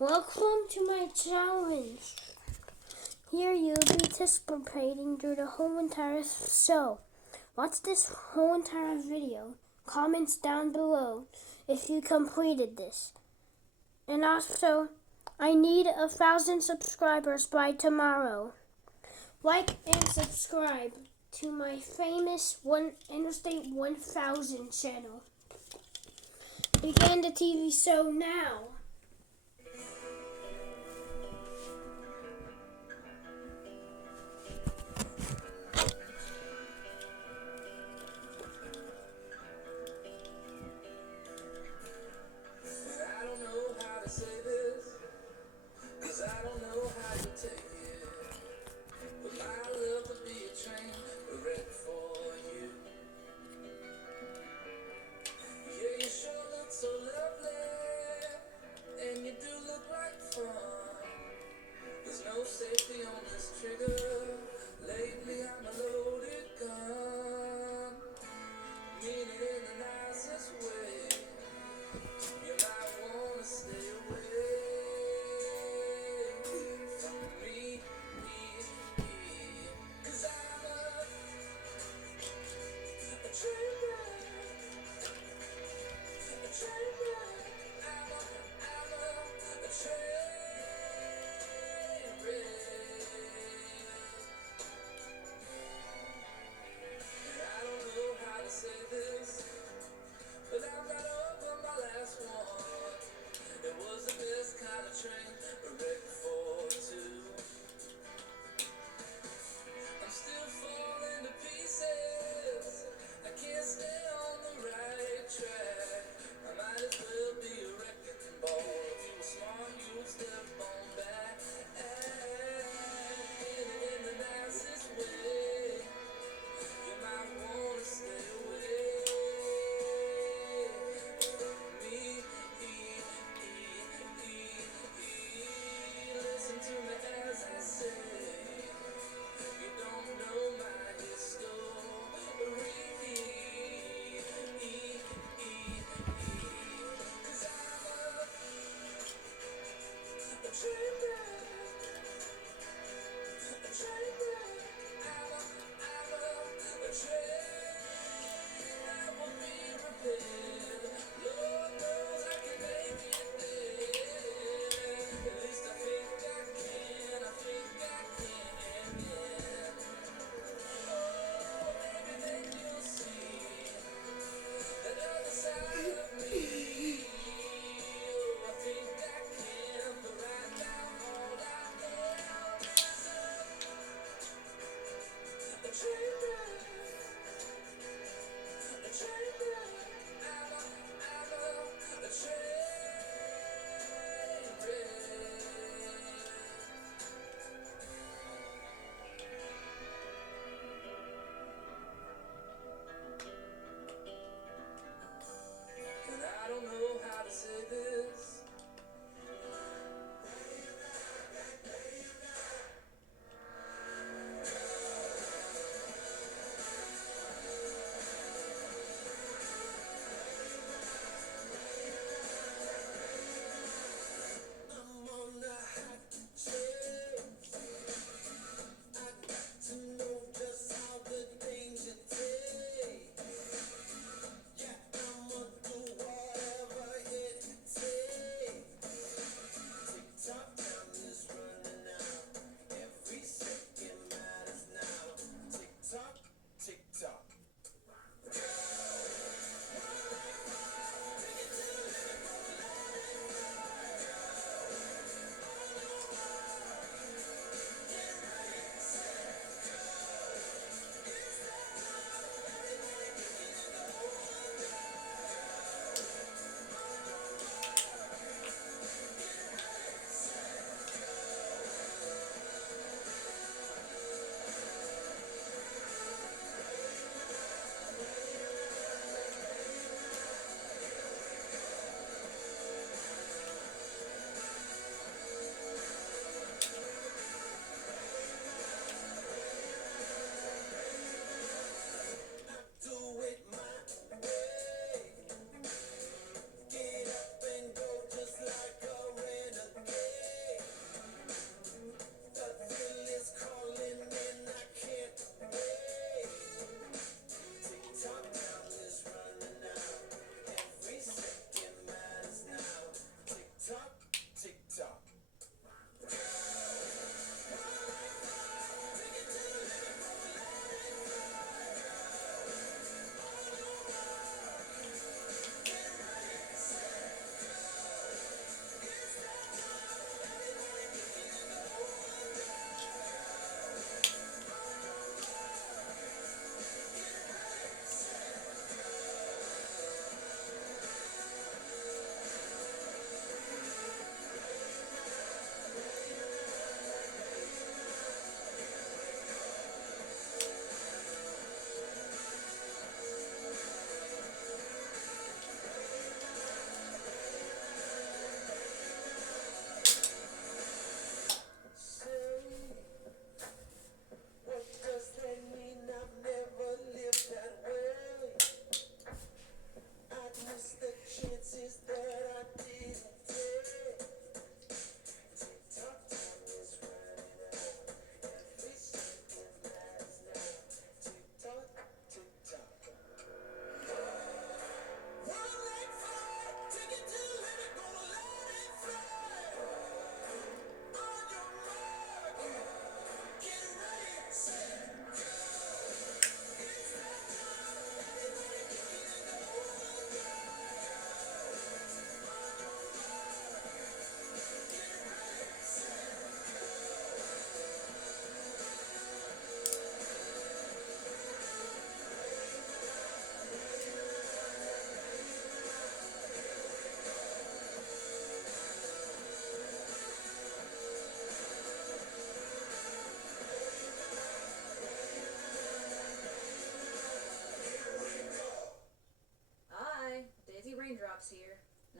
Welcome to my challenge. Here you'll be participating through the whole entire show. Watch this whole entire video. Comments down below if you completed this. And also, I need 1,000 subscribers by tomorrow. Like and subscribe to my famous Interstate 1000 channel. Begin the TV show now. I don't know how you take it, but my love would be a train wreck for you. Yeah, you sure look so lovely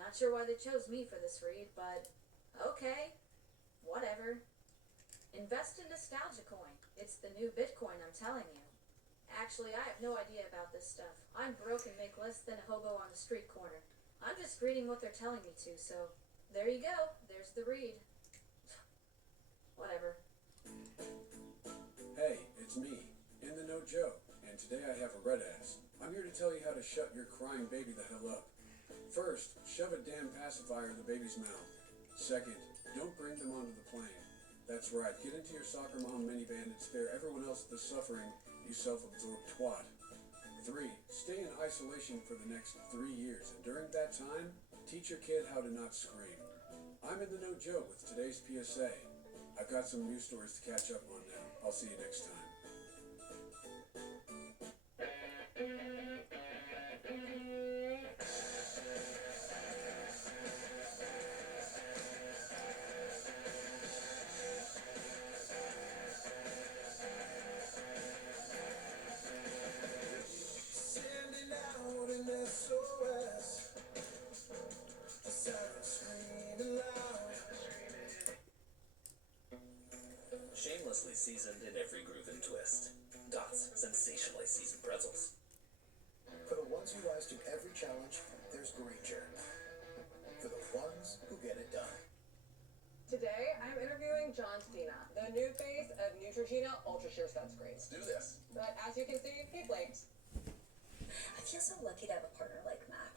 Not sure why they chose me for this read, but okay, whatever. Invest in Nostalgia Coin. It's the new Bitcoin, I'm telling you. Actually, I have no idea about this stuff. I'm broke and make less than a hobo on the street corner. I'm just reading what they're telling me to, so there you go. There's the read. Whatever. Hey, it's me, In the Know Joe, and today I have a red ass. I'm here to tell you how to shut your crying baby the hell up. First, shove a damn pacifier in the baby's mouth. Second, don't bring them onto the plane. That's right, get into your soccer mom minivan and spare everyone else the suffering, you self-absorbed twat. 3. Stay in isolation for the next 3 years, and during that time, teach your kid how to not scream. I'm In the Know Joe with today's PSA. I've got some news stories to catch up on now. I'll see you next time. Sending out an SOS. The siren screaming loud. Shamelessly seasoned in every groove and twist. Dot's sensationally seasoned pretzels. For the ones who rise to every challenge, there's Granger. For the ones who get it done. Today, I'm interviewing John Cena, the new face of Neutrogena Ultra Sheer Sunscreen. Let's do this. But as you can see, he flaked. I feel so lucky to have a partner like Mac.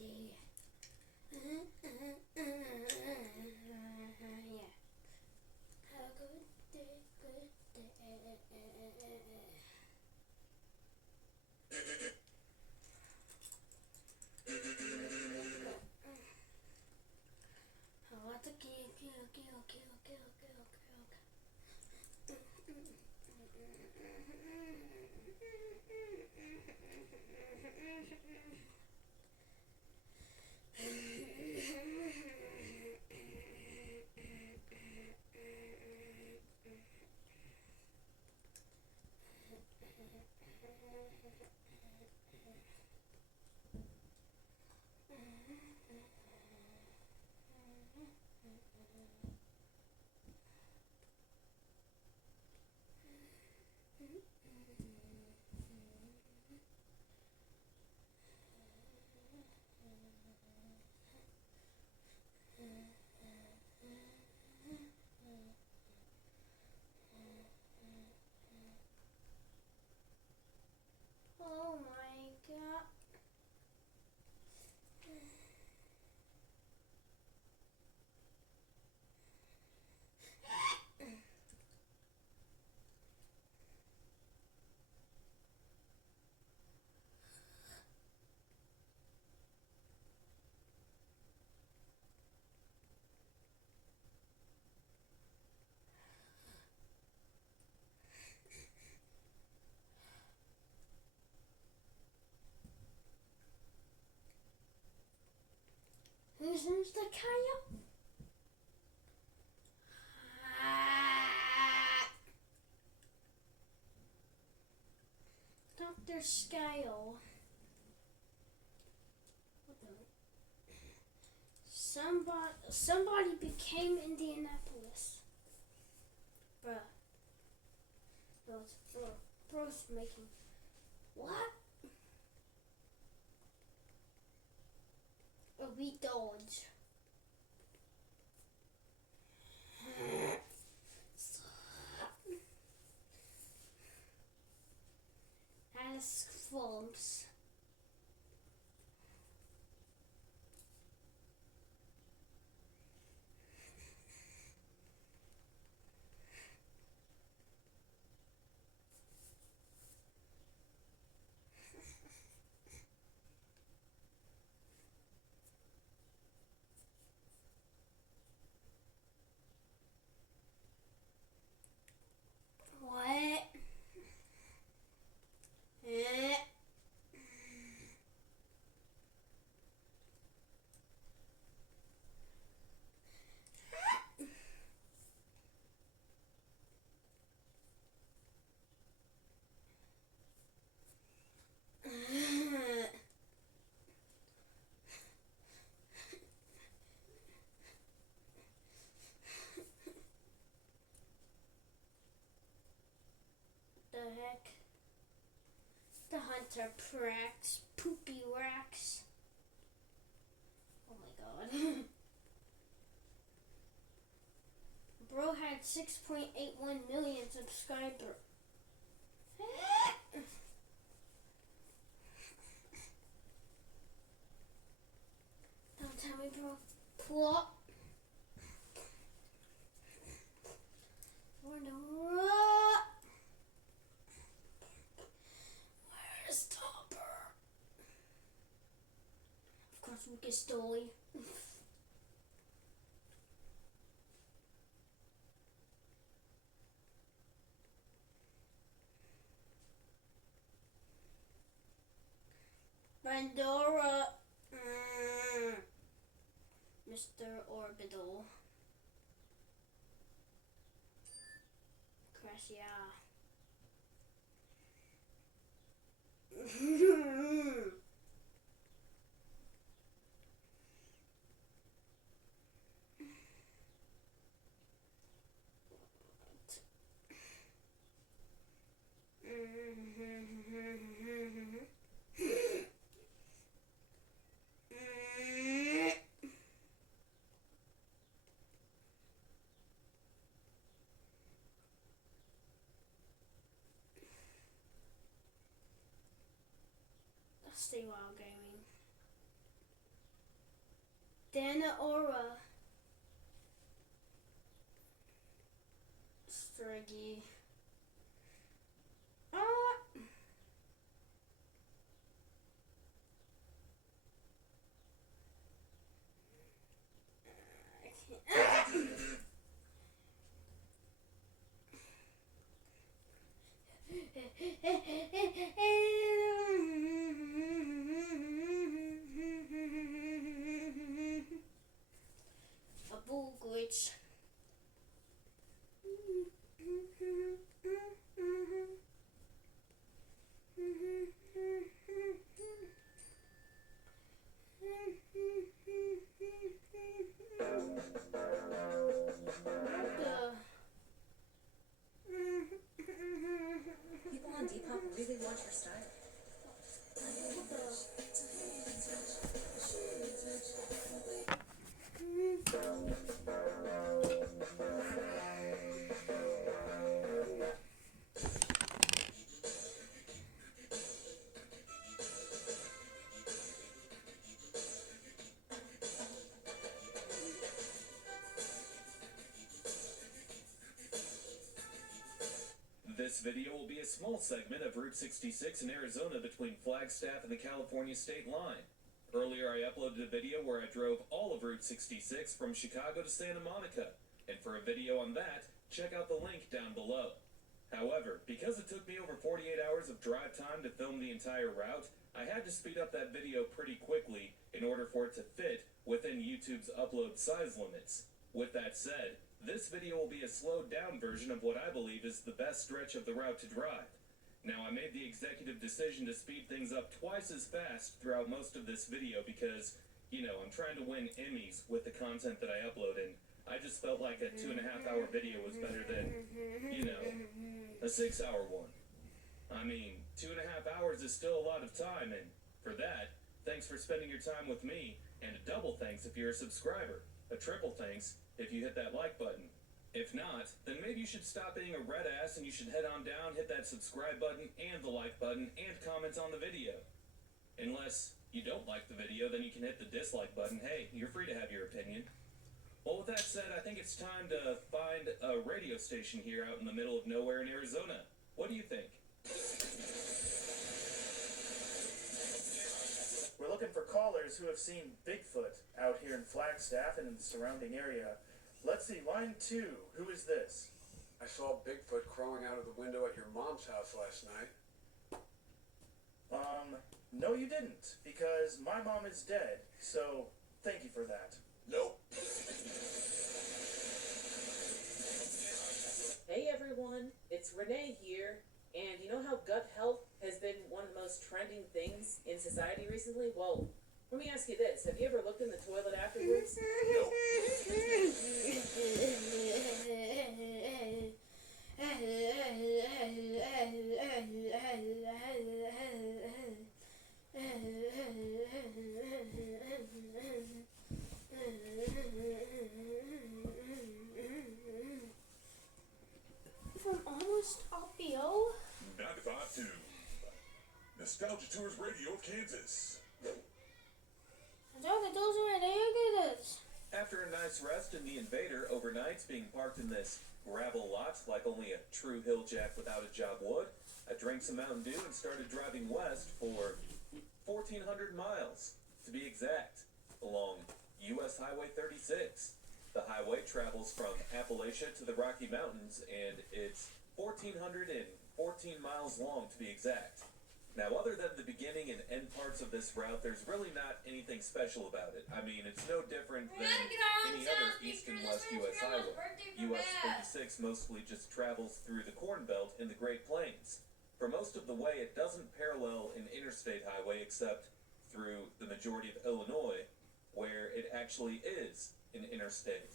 Yeah. Have a good day, good day. What the Oh my god. Who's Mr. Kyle? Dr. Skyle. Somebody became Indianapolis. Bruh. Bro's making. What? We dodge. As false. Hunter Prax, Poopy Rax. Oh my god. Bro had 6.81 million subscribers. Don't tell me, bro. Plop. Where's Topper? Of course, we get Stolly. Pandora. Mr. Orbital. Crassia. Stay Wild Gaming. Dana Aura. Striggy. A bull glitch. People on Depop really want your style. This video will be a small segment of Route 66 in Arizona between Flagstaff and the California state line. Earlier I uploaded a video where I drove all of Route 66 from Chicago to Santa Monica, and for a video on that, check out the link down below. However, because it took me over 48 hours of drive time to film the entire route, I had to speed up that video pretty quickly in order for it to fit within YouTube's upload size limits. With that said, this video will be a slowed down version of what I believe is the best stretch of the route to drive. Now, I made the executive decision to speed things up twice as fast throughout most of this video because, you know, I'm trying to win Emmys with the content that I upload, and I just felt like a 2.5-hour video was better than, you know, a 6-hour one. I mean, 2.5 hours is still a lot of time, and for that, thanks for spending your time with me, and a double thanks if you're a subscriber. A triple thanks if you hit that like button. If not, then maybe you should stop being a red ass and you should head on down, hit that subscribe button and the like button and comment on the video. Unless you don't like the video, then you can hit the dislike button. Hey, you're free to have your opinion. Well, with that said, I think it's time to find a radio station here out in the middle of nowhere in Arizona. What do you think? We're looking for callers who have seen Bigfoot out here in Flagstaff and in the surrounding area. Let's see, line 2. Who is this? I saw Bigfoot crawling out of the window at your mom's house last night. No you didn't, because my mom is dead, so thank you for that. Nope. Hey everyone, it's Renee here, and you know how gut health has been one of the most trending things in society recently? Well, let me ask you this, have you ever looked in the toilet afterwards? Nope. From almost Opio. 95.2 Nostalgia Tours Radio, Kansas. After a nice rest in the Invader, overnights being parked in this gravel lot like only a true hill jack without a job would, I drank some Mountain Dew and started driving west for 1,400 miles, to be exact, along U.S. Highway 36. The highway travels from Appalachia to the Rocky Mountains, and it's 1,414 miles long, to be exact. Now, other than the beginning and end parts of this route, there's really not anything special about it. I mean, it's no different than any other east and west U.S. highway. U.S. 36 mostly just travels through the Corn Belt in the Great Plains. For most of the way, it doesn't parallel an interstate highway except through the majority of Illinois, where it actually is an interstate.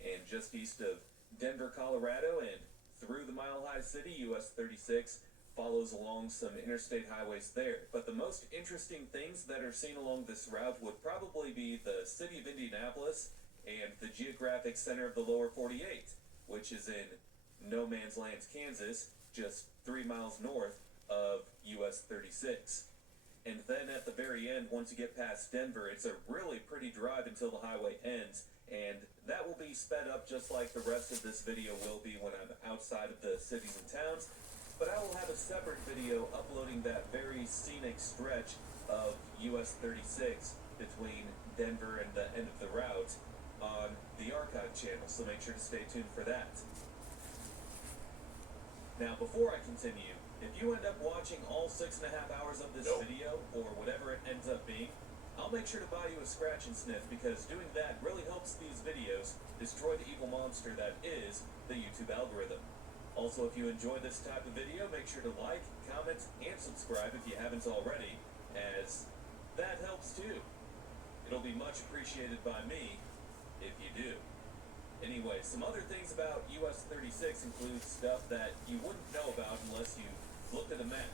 And just east of Denver, Colorado, and through the Mile High City, U.S. 36 follows along some interstate highways there. But the most interesting things that are seen along this route would probably be the city of Indianapolis and the geographic center of the lower 48, which is in no man's land, Kansas, just 3 miles north of US 36. And then at the very end, once you get past Denver, it's a really pretty drive until the highway ends, and that will be sped up just like the rest of this video will be when I'm outside of the cities and towns. But I will have a separate video uploading that very scenic stretch of US 36 between Denver and the end of the route on the archive channel, so make sure to stay tuned for that. Now, before I continue, if you end up watching all 6.5 hours of this video, or whatever it ends up being, I'll make sure to buy you a scratch and sniff, because doing that really helps these videos destroy the evil monster that is the YouTube algorithm. Also, if you enjoy this type of video, make sure to like, comment, and subscribe if you haven't already, as that helps too. It'll be much appreciated by me if you do. Anyway, some other things about US 36 include stuff that you wouldn't know about unless you looked at a map.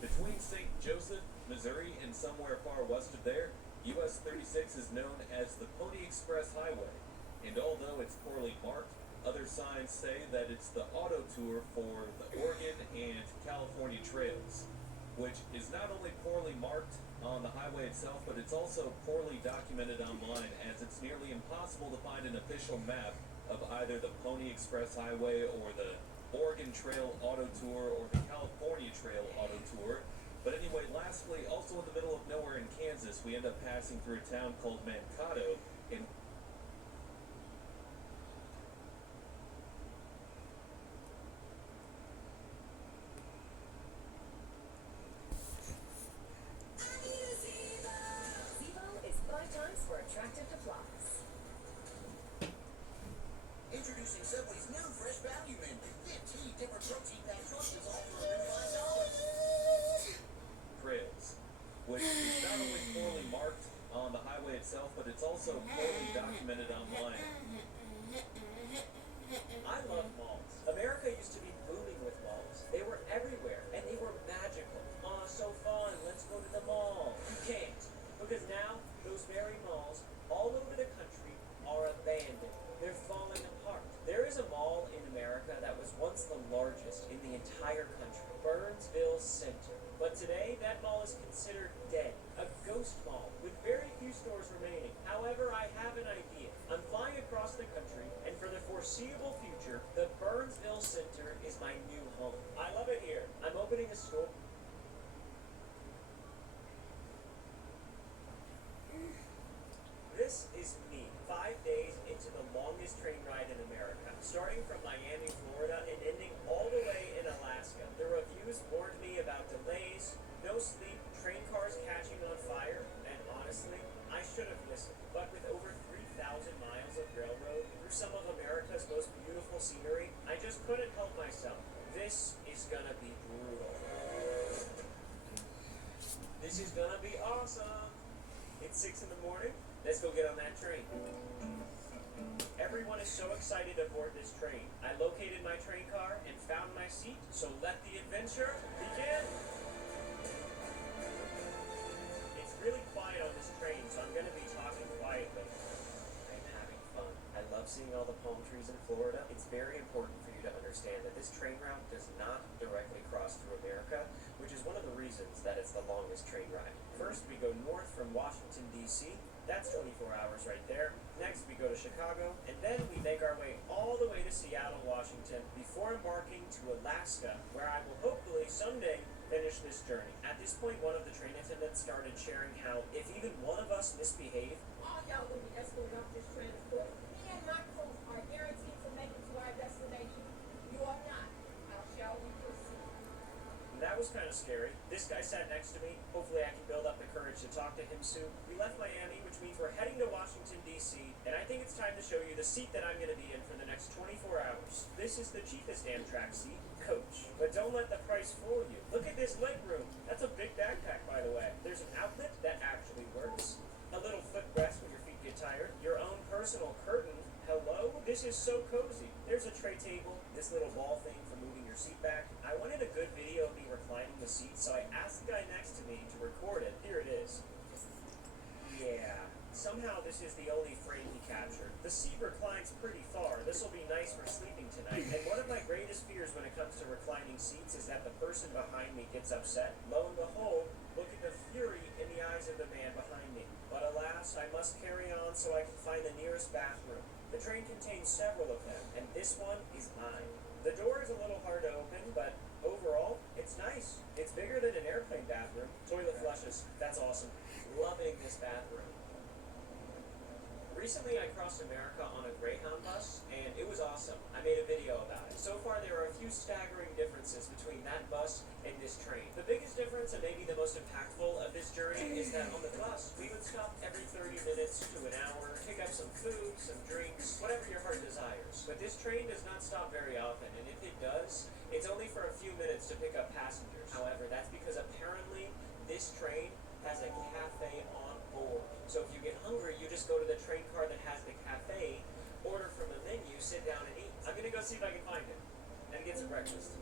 Between St. Joseph, Missouri, and somewhere far west of there, US 36 is known as the Pony Express Highway, and although it's poorly marked, other signs say that it's the auto tour for the Oregon and California trails, which is not only poorly marked on the highway itself, but it's also poorly documented online, as it's nearly impossible to find an official map of either the Pony Express Highway or the Oregon Trail Auto Tour or the California Trail Auto Tour. But anyway, lastly, also in the middle of nowhere in Kansas, we end up passing through a town called Mankato, in Introducing Subway's new fresh value menu. 15 different protein-packed choices, all for only $5. trails, which is not only poorly marked on the highway itself, but it's also poorly documented online. I love malls. America used to be booming with malls. They were everywhere, and they were magical. Oh, so fun, let's go to the mall. You can't, because now those very malls all over the country are abandoned. They're falling apart. There is a mall in America that was once the largest in the entire country, Burnsville Center. But today, that mall is considered dead, a ghost mall with very few stores remaining. However, I have an idea. I'm flying across the country, and for the foreseeable future, the Burnsville Center is my new home. I love it here. I'm opening a store. This is me, 5 days into the longest train ride in America, starting from Miami, Florida, and ending all the way in Alaska. The reviews warned me about delays, no sleep, train cars catching on fire, and honestly, I should have listened. But with over 3,000 miles of railroad through some of America's most beautiful scenery, I just couldn't help myself. This is gonna be brutal. This is gonna be awesome. It's 6 in the morning. Let's go get on that train. Everyone is so excited to board this train. I located my train car and found my seat, so let the adventure begin. night on this train, so I'm going to be talking quietly. I'm having fun. I love seeing all the palm trees in Florida. It's very important for you to understand that this train route does not directly cross through America, which is one of the reasons that it's the longest train ride. First, we go north from Washington, D.C. That's 24 hours right there. Next, we go to Chicago, and then we make our way all the way to Seattle, Washington, before embarking to Alaska, where I will hopefully someday finish this journey. At this point, one of the train attendants started sharing how if even one of us misbehave, all y'all will be escorted off this transport. Me and my crew are guaranteed to make it to our destination. You are not. How shall we proceed? and that was kind of scary. This guy sat next to me. Hopefully I can build up the courage to talk to him soon. We left Miami, which means we're heading to Washington, D.C., and I think it's time to show you the seat that I'm going to be in for the next 24 hours. This is the cheapest Amtrak seat, coach. But don't let the price fool you. Look at this leg room. That's a big backpack, by the way. There's an outlet that actually works. A little footrest when your feet get tired. Your own personal curtain. Hello? This is so cozy. There's a tray table, this little ball thing for moving your seat back. I wanted a good video of me reclining the seat, so I asked the guy next to me to record it. Here it is. Yeah. Somehow this is the only frame he captured. The seat reclines pretty far. This will be nice for sleeping tonight. And one of my greatest fears when it comes to reclining seats is that the person behind me gets upset. Lo and behold, look at the fury in the eyes of the man behind me. But alas, I must carry on so I can find the nearest bathroom. The train contains several of them, and this one is mine. The door is a little hard to open, but overall, it's nice. It's bigger than an airplane bathroom. Toilet flushes. That's awesome. Loving this bathroom. Recently, I crossed America on a Greyhound bus, and it was awesome. I made a video about it. So far, there are a few staggering differences between that bus and this train. The biggest difference, and maybe the most impactful of this journey, is that on the bus, we would stop every 30 minutes to an hour, pick up some food, some drinks, whatever your heart desires. But this train does not stop very often, and if it does, it's only for a few minutes to pick up passengers. However, that's because apparently this train has a cafe on board. So if you get hungry, you just go to the train car that has the cafe, order from a menu, sit down and eat. I'm gonna go see if I can find it and get some breakfast.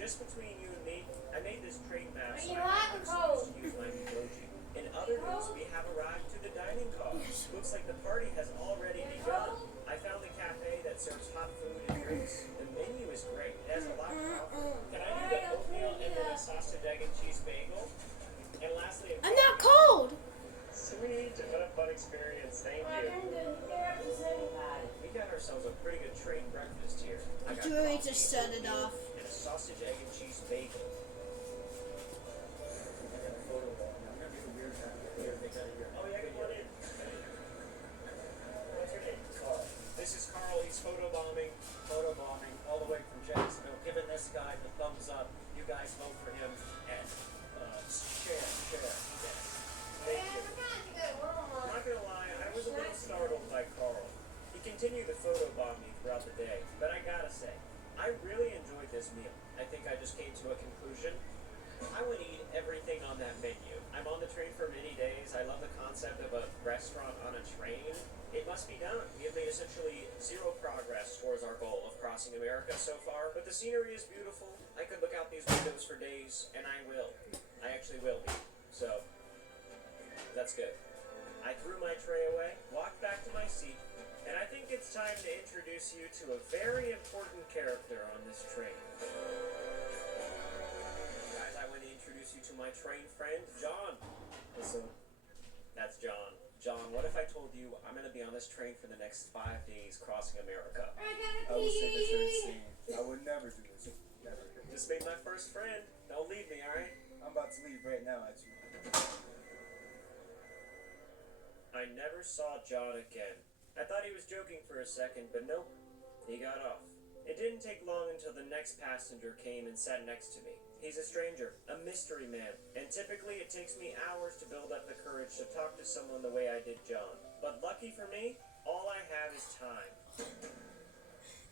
Just between you and me, I made this train map so I'm supposed to use my emoji. In other news, we have arrived to the dining car. Looks like the party has already begun. I found a cafe that serves hot food and drinks. The menu is great. It has a lot of coffee. Can I do the oatmeal and then a sausage, egg, and cheese bagel? And lastly, I'm not cold. Sweet, what a fun experience. Thank you. We got ourselves a pretty good train breakfast here. I got Do we coffee, just set it oatmeal, off? and a sausage, egg, and cheese bagel. Oh yeah, good morning. What's your name? Carl. This is Carl. He's photobombing all the way from Jacksonville. Giving this guy the thumbs up. You guys vote for him and share. Thank you. I'm not gonna lie, I was a little startled by Carl. He continued to photobomb me throughout the day, but I gotta say, I really enjoyed this meal. I think I just came to a conclusion. I would eat everything on that menu. I'm on the train for many days. I love the concept of a restaurant on a train. It must be done. We have made essentially zero progress towards our goal of crossing America so far, but the scenery is beautiful. I could look out these windows for days, and I will. I actually will be. So, that's good. I threw my tray away, walked back to my seat, and I think it's time to introduce you to a very important character on this train. Guys, I want to introduce you to my train friend, John. What's up? That's John. John, what if I told you I'm going to be on this train for the next 5 days crossing America? I would say that you're insane. I would never do this. Never. Just made my first friend. Don't leave me, alright? I'm about to leave right now, actually. I never saw John again. I thought he was joking for a second, but nope. He got off. It didn't take long until the next passenger came and sat next to me. He's a stranger, a mystery man, and typically it takes me hours to build up the courage to talk to someone the way I did John. But lucky for me, all I have is time.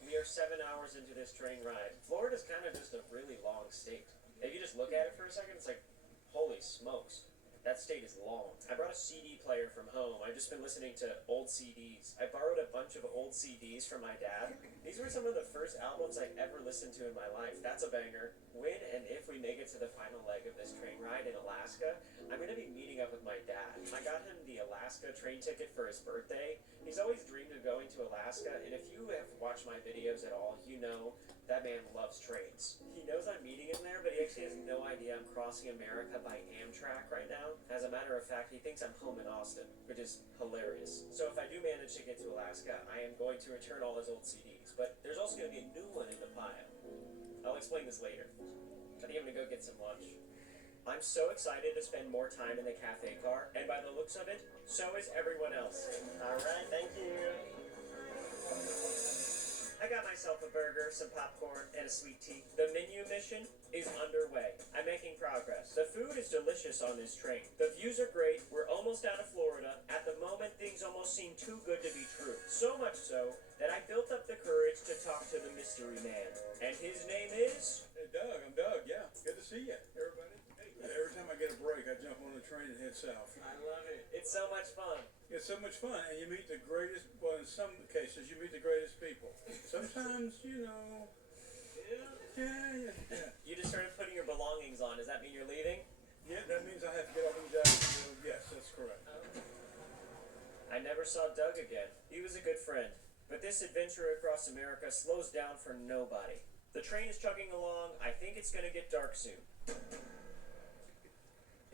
We are 7 hours into this train ride. Florida's kind of just a really long state. If you just look at it for a second, it's like, holy smokes. That state is long. I brought a CD player from home. I've just been listening to old CDs. I borrowed a bunch of old CDs from my dad. These were some of the first albums I ever listened to in my life. That's a banger. When and if we make it to the final leg of this train ride in Alaska, I'm going to be meeting up with my dad. I got him the Alaska train ticket for his birthday. He's always dreamed of going to Alaska, and if you have watched my videos at all, you know that man loves trains. He knows I'm meeting him there, but he actually has no idea I'm crossing America by Amtrak right now. As a matter of fact, he thinks I'm home in Austin, which is hilarious. So if I do manage to get to Alaska, I am going to return all his old CDs. But there's also going to be a new one in the pile. I'll explain this later. I think I'm going to go get some lunch. I'm so excited to spend more time in the cafe car, and by the looks of it, so is everyone else. Alright, thank you. I got myself a burger, some popcorn, and a sweet tea. The menu mission is underway. I'm making progress. The food is delicious on this train. The views are great. We're almost out of Florida. At the moment, things almost seem too good to be true. So much so that I built up the courage to talk to the mystery man. And his name is... Hey, Doug. I'm Doug. Yeah, good to see you. Everybody. Hey, every time I get a break, I jump on the train and head south. I love it. It's so much fun. It's so much fun, and you meet the greatest, well, in some cases, you meet the greatest people. Sometimes, you know... Yeah. You just started putting your belongings on. Does that mean you're leaving? Yeah, that means I have to get off the jacket and go, yes, that's correct. I never saw Doug again. He was a good friend. But this adventure across America slows down for nobody. The train is chugging along. I think it's gonna get dark soon.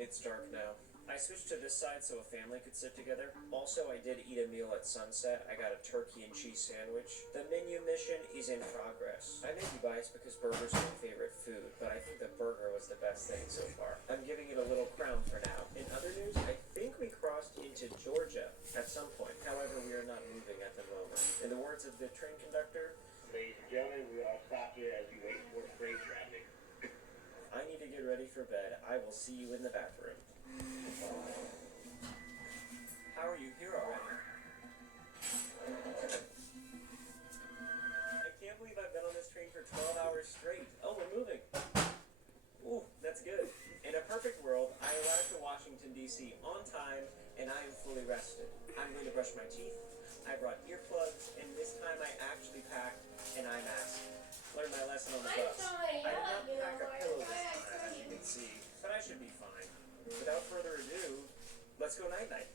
It's dark now. I switched to this side so a family could sit together. Also, I did eat a meal at sunset. I got a turkey and cheese sandwich. The menu mission is in progress. I may be biased because burgers are my favorite food, but I think the burger was the best thing so far. I'm giving it a little crown for now. In other news, I think we crossed into Georgia at some point. However, we are not moving at the moment. In the words of the train conductor, ladies and gentlemen, we all stop here as we wait for train traffic. I need to get ready for bed. I will see you in the bathroom. How are you here already? I can't believe I've been on this train for 12 hours straight. Oh, we're moving. Ooh, that's good. In a perfect world, I arrived to Washington, D.C. on time, and I am fully rested. I'm going to brush my teeth. I brought earplugs, and this time I actually packed an eye mask. Learned my lesson on the bus. I did not pack a pillow this time, as you can see, but I should be fine. Without further ado, let's go night-night.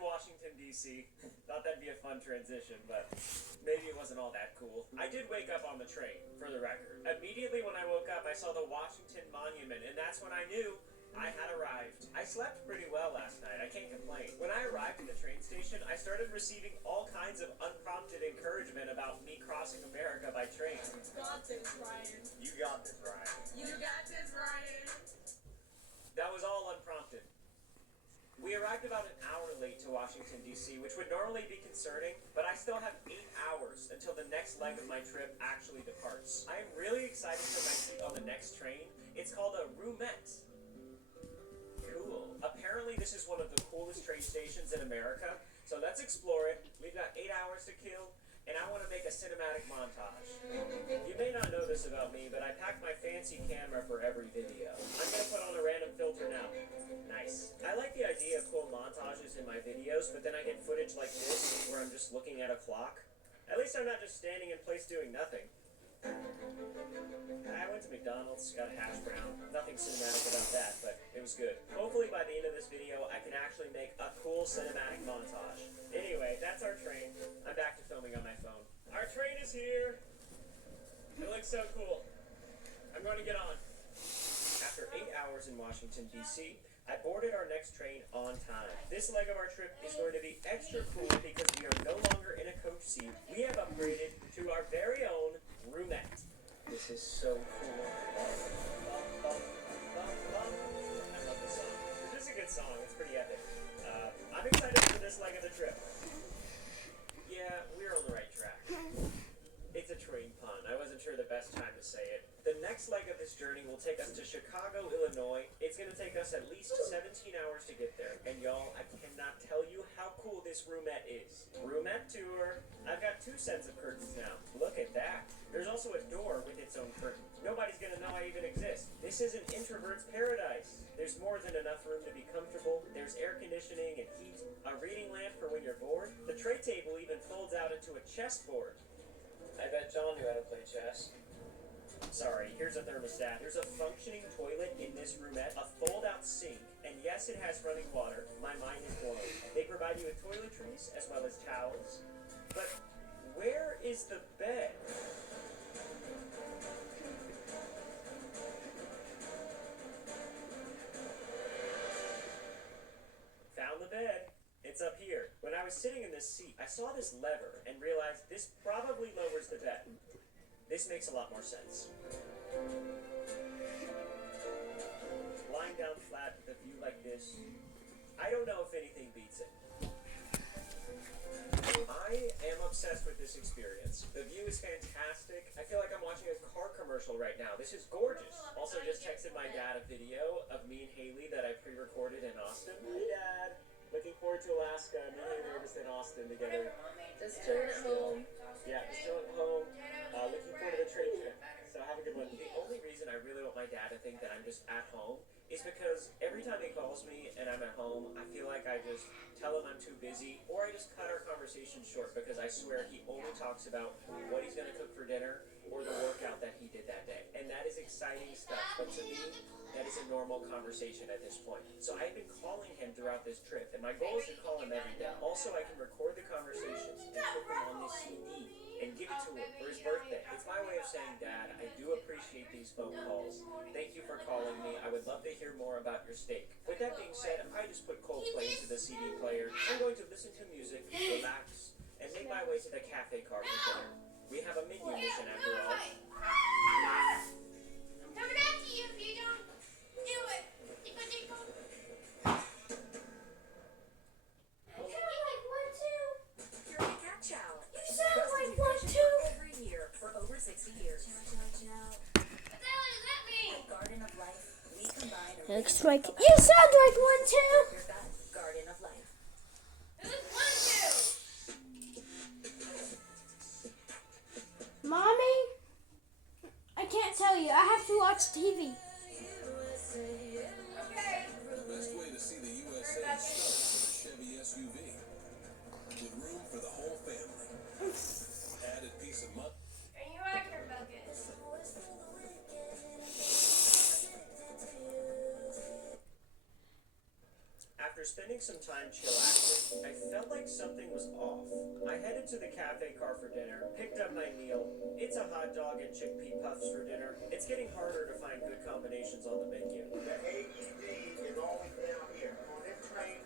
Washington, D.C. Thought that'd be a fun transition, but maybe it wasn't all that cool. I did wake up on the train, for the record. Immediately when I woke up, I saw the Washington Monument, and that's when I knew I had arrived. I slept pretty well last night, I can't complain. When I arrived at the train station, I started receiving all kinds of unprompted encouragement about me crossing America by train. You got this, Ryan. You got this, Ryan. You got this, Ryan. That was all unprompted. We arrived about an hour late to Washington, D.C., which would normally be concerning, but I still have 8 hours until the next leg of my trip actually departs. I am really excited for my seat on the next train. It's called a roomette. Cool. Apparently this is one of the coolest train stations in America, so let's explore it. We've got 8 hours to kill, and I want to make a cinematic montage. You may not know this about me, but I pack my fancy camera for every video. I'm going to put on a random filter now. Nice. I like the idea of cool montages in my videos, but then I get footage like this, where I'm just looking at a clock. At least I'm not just standing in place doing nothing. I went to McDonald's, got a hash brown. Nothing cinematic about that, but it was good. Hopefully by the end of this video, I can actually make a cool cinematic montage. Anyway, that's our train. I'm back to filming on my phone. Our train is here. It looks so cool. I'm going to get on. After 8 hours in Washington, D.C., I boarded our next train on time. This leg of our trip is going to be extra cool because we are no longer in a coach seat. We have upgraded to our very own roomette. This is so cool. I love this song. This is a good song. It's pretty epic. I'm excited for this leg of the trip. will take us to Chicago, Illinois. It's gonna take us at least 17 hours to get there. And y'all, I cannot tell you how cool this roomette is. Roomette tour. I've got 2 sets of curtains now. Look at that. There's also a door with its own curtain. Nobody's gonna know I even exist. This is an introvert's paradise. There's more than enough room to be comfortable. There's air conditioning and heat, a reading lamp for when you're bored. The tray table even folds out into a chessboard. I bet John knew how to play chess. Sorry, here's a thermostat. There's a functioning toilet in this roomette, a fold-out sink, and yes, it has running water. My mind is blown. They provide you with toiletries as well as towels. But where is the bed? Found the bed. It's up here. When I was sitting in this seat, I saw this lever and realized this probably lowers the bed. This makes a lot more sense. Lying down flat with a view like this, I don't know if anything beats it. I am obsessed with this experience. The view is fantastic. I feel like I'm watching a car commercial right now. This is gorgeous. Also just texted my dad a video of me and Haley that I pre-recorded in Austin. Hey Dad, looking forward to Alaska. Me and Haley are just in Austin together. Just chilling at home. Yeah, just chilling at home. Looking forward to the trade trip. So have a good one. The only reason I really want my dad to think that I'm just at home is because every time he calls me and I'm at home, I feel like I just tell him I'm too busy, or I just cut our conversation short because I swear he only talks about what he's going to cook for dinner or the workout that he did that day. And that is exciting stuff, but to me, that is a normal conversation at this point. So I've been calling him throughout this trip, and my goal is to call him every day. Also, I can record the conversations and put them on this CD and give it to him for his birthday. It's my way of saying, Dad, I do appreciate these phone calls. Thank you for calling me. I would love to hear more about your steak. With that being said, I just put Coldplay into the CD player. I'm going to listen to music, relax, and make my way to the cafe car for dinner. We have a menu mission after all. I'm coming after you if you don't do it. You're a cat chow. You sound like one too. Every year for over 60 years. What the hell does that mean? At Garden of Life, we combine a Looks like you sound like one too. your gut. Garden of Life. Who's one too? Mommy, I can't tell you. I have to watch TV. Okay. The best way to see the USA starts with a Chevy SUV. With room for the whole family. Added peace of mind. And you like your bucket. After spending some time chillaxing, I felt like something was off. I headed to the cafe car for dinner, picked up my meal. It's a hot dog and chickpea puffs for dinner. It's getting harder to find good combinations on the menu. The AED is always down here. On this train,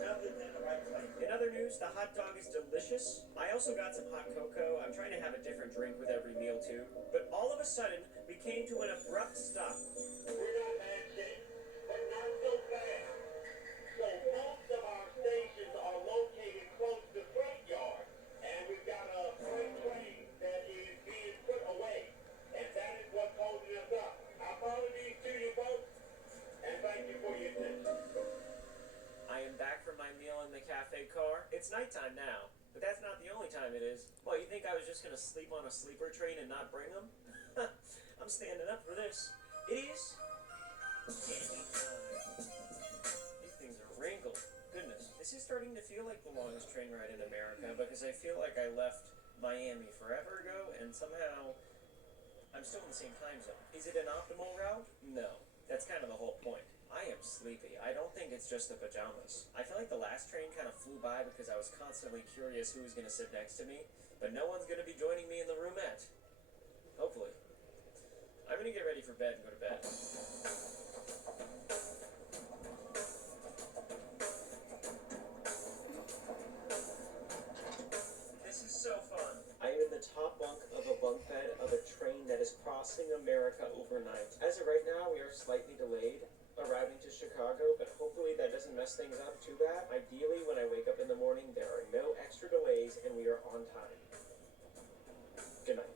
nothing's in the right place. In other news, the hot dog is delicious. I also got some hot cocoa. I'm trying to have a different drink with every meal too. But all of a sudden, we came to an abrupt stop. We're not bad shape, but not so fast. So most of our stations are located close to freight yards, and we've got a freight train that is being put away, and that is what's holding us up. Apologies to you folks, and thank you for your attention. I am back from my meal in the cafe car. It's nighttime now, but that's not the only time it is. Well, you think I was just gonna sleep on a sleeper train and not bring them? I'm standing up for this. It is candy time. These things are wrinkled. Goodness, this is starting to feel like the longest train ride in America because I feel like I left Miami forever ago and somehow I'm still in the same time zone. Is it an optimal route? No. That's kind of the whole point. I am sleepy. I don't think it's just the pajamas. I feel like the last train kind of flew by because I was constantly curious who was going to sit next to me, but no one's going to be joining me in the roomette. Hopefully. I'm going to get ready for bed and go to bed. This is so fun. I am in the top bunk of a bunk bed of a train that is crossing America overnight. As of right now, we are slightly delayed arriving to Chicago, but hopefully that doesn't mess things up too bad. Ideally, when I wake up in the morning, there are no extra delays and we are on time. Good night.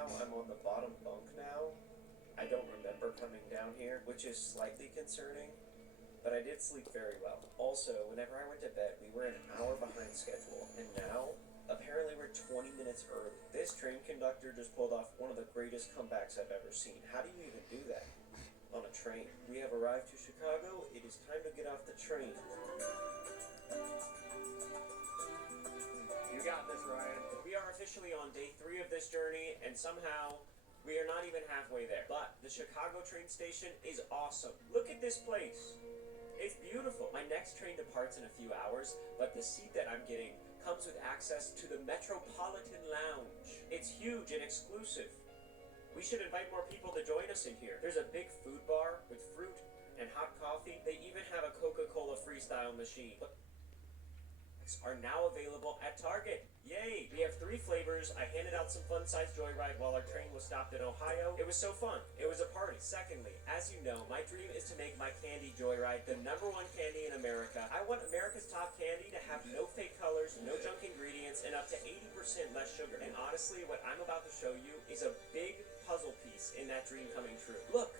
somehow I'm on the bottom bunk now. I don't remember coming down here, which is slightly concerning, but I did sleep very well. Also, whenever I went to bed, we were an hour behind schedule, and now, apparently we're 20 minutes early. This train conductor just pulled off one of the greatest comebacks I've ever seen. How do you even do that? On a train. We have arrived to Chicago. It is time to get off the train. You got this, Ryan. We are officially on day 3 of this journey, and somehow we are not even halfway there. But the Chicago train station is awesome. Look at this place. It's beautiful. My next train departs in a few hours, but the seat that I'm getting comes with access to the Metropolitan Lounge. It's huge and exclusive. We should invite more people to join us in here. There's a big food bar with fruit and hot coffee. They even have a Coca-Cola freestyle machine. Are now available at Target. Yay! We have 3 flavors. I handed out some fun-sized joyride while our train was stopped in Ohio. It was so fun. It was a party. Secondly, as you know, my dream is to make my candy joyride the #1 candy in America. I want America's top candy to have no fake colors, no junk ingredients, and up to 80% less sugar. And honestly, what I'm about to show you is a big puzzle piece in that dream coming true. Look!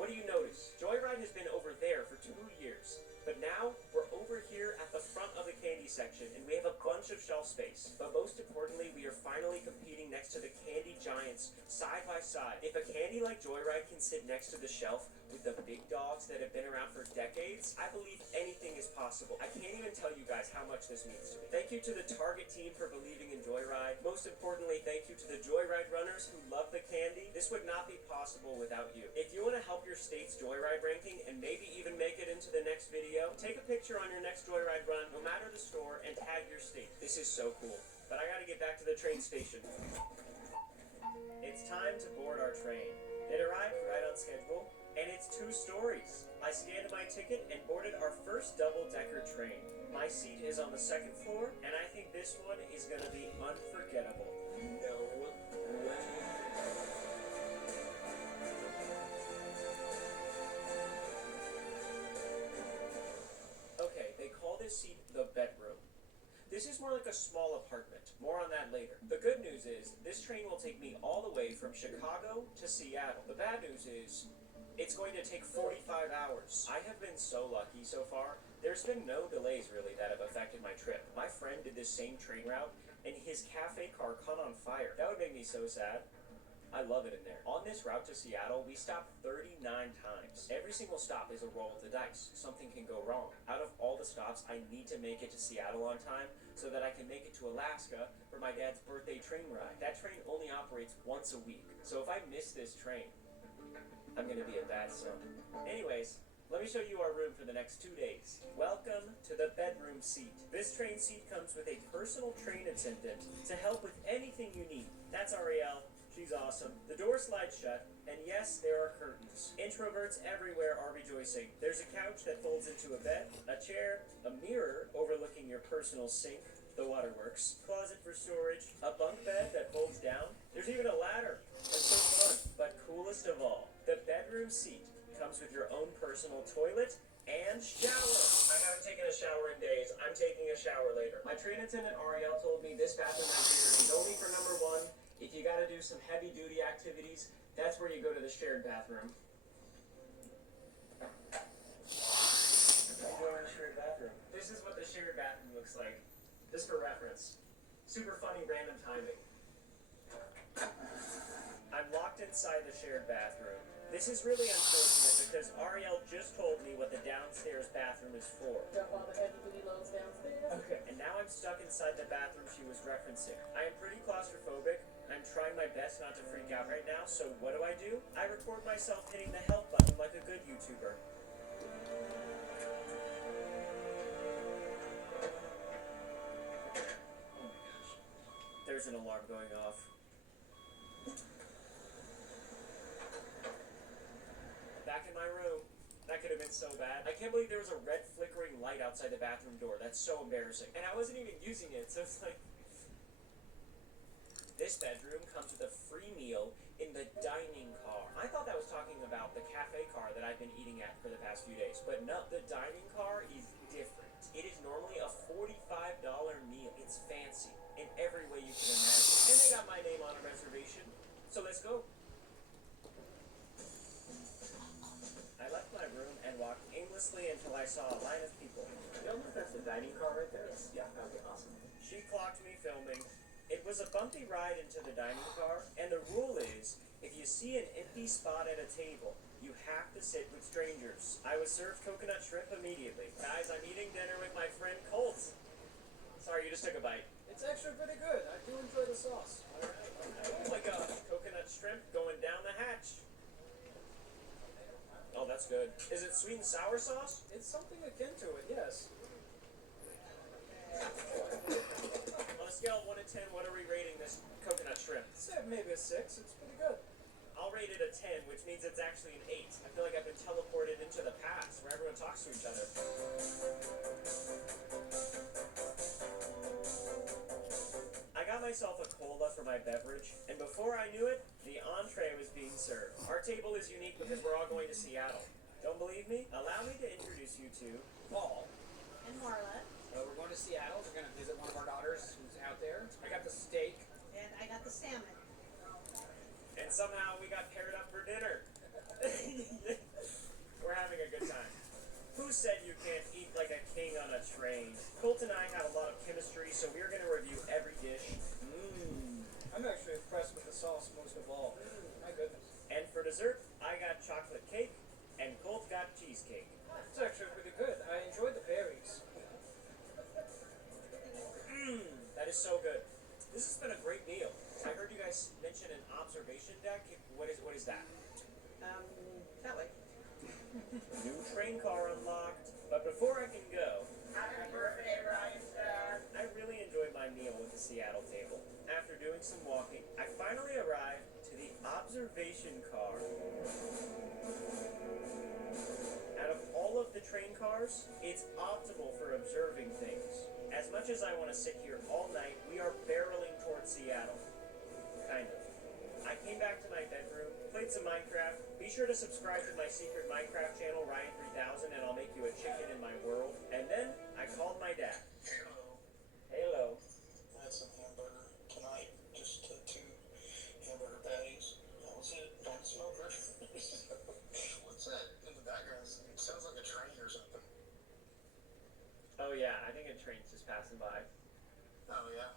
What do you notice? Joyride has been over there for 2 years. But now, we're over here at the front of the candy section, and we have a bunch of shelf space. But most importantly, we are finally competing next to the candy giants, side by side. If a candy like Joyride can sit next to the shelf with the big dogs that have been around for decades, I believe anything is possible. I can't even tell you guys how much this means to me. Thank you to the Target team for believing in Joyride. Most importantly, thank you to the Joyride runners who love the candy. This would not be possible without you. If you want to help your state's Joyride ranking and maybe even make it into the next video, take a picture on your next Joyride run, no matter the store, and tag your state. This is so cool. But I gotta get back to the train station. It's time to board our train. It arrived right on schedule, and it's 2 stories. I scanned my ticket and boarded our first double-decker train. My seat is on the 2nd floor, and I think this one is gonna be unforgettable. No way. Seat the bedroom. This is more like a small apartment. More on that later. The good news is this train will take me all the way from Chicago to Seattle. The bad news is it's going to take 45 hours. I have been so lucky so far. There's been no delays really that have affected my trip. My friend did this same train route and his cafe car caught on fire. That would make me so sad. I love it in there. On this route to Seattle, we stopped 39 times. Every single stop is a roll of the dice. Something can go wrong. Out of all the stops, I need to make it to Seattle on time so that I can make it to Alaska for my dad's birthday train ride. That train only operates once a week. So if I miss this train, I'm gonna be a bad son. Anyways, let me show you our room for the next 2 days. Welcome to the bedroom seat. This train seat comes with a personal train attendant to help with anything you need. That's Ariel. She's awesome. The door slides shut, and yes, there are curtains. Introverts everywhere are rejoicing. There's a couch that folds into a bed, a chair, a mirror overlooking your personal sink, the waterworks, closet for storage, a bunk bed that folds down. There's even a ladder. That's so fun. But coolest of all, the bedroom seat comes with your own personal toilet and shower. I haven't taken a shower in days. I'm taking a shower later. My train attendant Ariel told me this bathroom right here is only for number 1. If you gotta do some heavy-duty activities, that's where you go to the shared bathroom. This is what the shared bathroom looks like. Just for reference. Super funny random timing. I'm locked inside the shared bathroom. This is really unfortunate because Ariel just told me what the downstairs bathroom is for. Dump all the heavy-duty loads downstairs? Okay. And now I'm stuck inside the bathroom she was referencing. I am pretty claustrophobic. I'm trying my best not to freak out right now, so what do? I record myself hitting the help button like a good YouTuber. There's an alarm going off. Back in my room. That could have been so bad. I can't believe there was a red flickering light outside the bathroom door. That's so embarrassing. And I wasn't even using it, so it's like... This bedroom comes with a free meal in the dining car. I thought that was talking about the cafe car that I've been eating at for the past few days. But no, the dining car is different. It is normally a $45 meal. It's fancy in every way you can imagine. And they got my name on a reservation. So so let's go. I left my room and walked aimlessly until I saw a line of people. I don't know if that's the dining car right there. Yes. Yeah, okay, awesome. She clocked me filming. It was a bumpy ride into the dining car, and the rule is, if you see an empty spot at a table, you have to sit with strangers. I was served coconut shrimp immediately. Guys, I'm eating dinner with my friend Colt. Sorry, you just took a bite. It's actually pretty good. I do enjoy the sauce. Oh my god, coconut shrimp going down the hatch. Oh, that's good. Is it sweet and sour sauce? It's something akin to it, yes. On a scale of 1 to 10, what are we rating this coconut shrimp? Maybe a 6. It's pretty good. I'll rate it a 10, which means it's actually an 8. I feel like I've been teleported into the past, where everyone talks to each other. I got myself a cola for my beverage, and before I knew it, the entree was being served. Our table is unique because we're all going to Seattle. Don't believe me? Allow me to introduce you to Paul. And Marla. We're going to Seattle. We're going to visit one of our daughters who's out there. I got the steak. And I got the salmon. And somehow we got paired up for dinner. We're having a good time. Who said you can't eat like a king on a train? Colt and I have a lot of chemistry, so we're going to review every dish. I'm actually impressed with the sauce most of all. My goodness. And for dessert, I got chocolate cake, and Colt got cheesecake. It's actually pretty good. I enjoyed the berries. That is so good. This has been a great meal. I heard you guys mention an observation deck. What is that? That way. New train car unlocked. But before I can go, Happy birthday, Ryan. I really enjoyed my meal with the Seattle table. After doing some walking, I finally arrived to the observation car. Out of all of the train cars, it's optimal for observing things. As much as I want to sit here all night, we are barreling towards Seattle. Kind of. I came back to my bedroom, played some Minecraft. Be sure to subscribe to my secret Minecraft channel, Ryan3000, and I'll make you a chicken in my world. And then I called my dad. Hello. I had some hamburger tonight, just 2 hamburger patties. That was it. Don't smoke it. What's that in the background? It sounds like a train or something. Oh yeah, I think a train's just passing by. Oh yeah.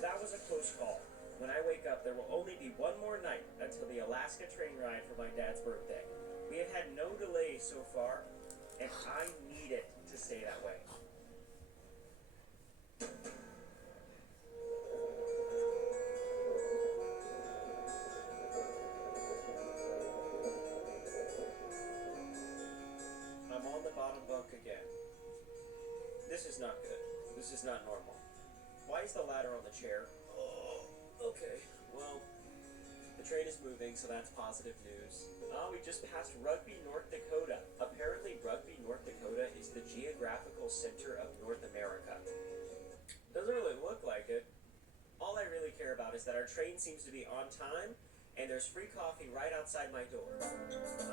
That was a close call. When I wake up, there will only be one more night until the Alaska train ride for my dad's birthday. We have had no delays so far, and I need it to stay that way. I'm on the bottom bunk again. This is not good. This is not normal. Why is the ladder on the chair? Oh, okay. Well, the train is moving, so that's positive news. We just passed Rugby, North Dakota. Apparently, Rugby, North Dakota is the geographical center of North America. Doesn't really look like it. All I really care about is that our train seems to be on time, and there's free coffee right outside my door.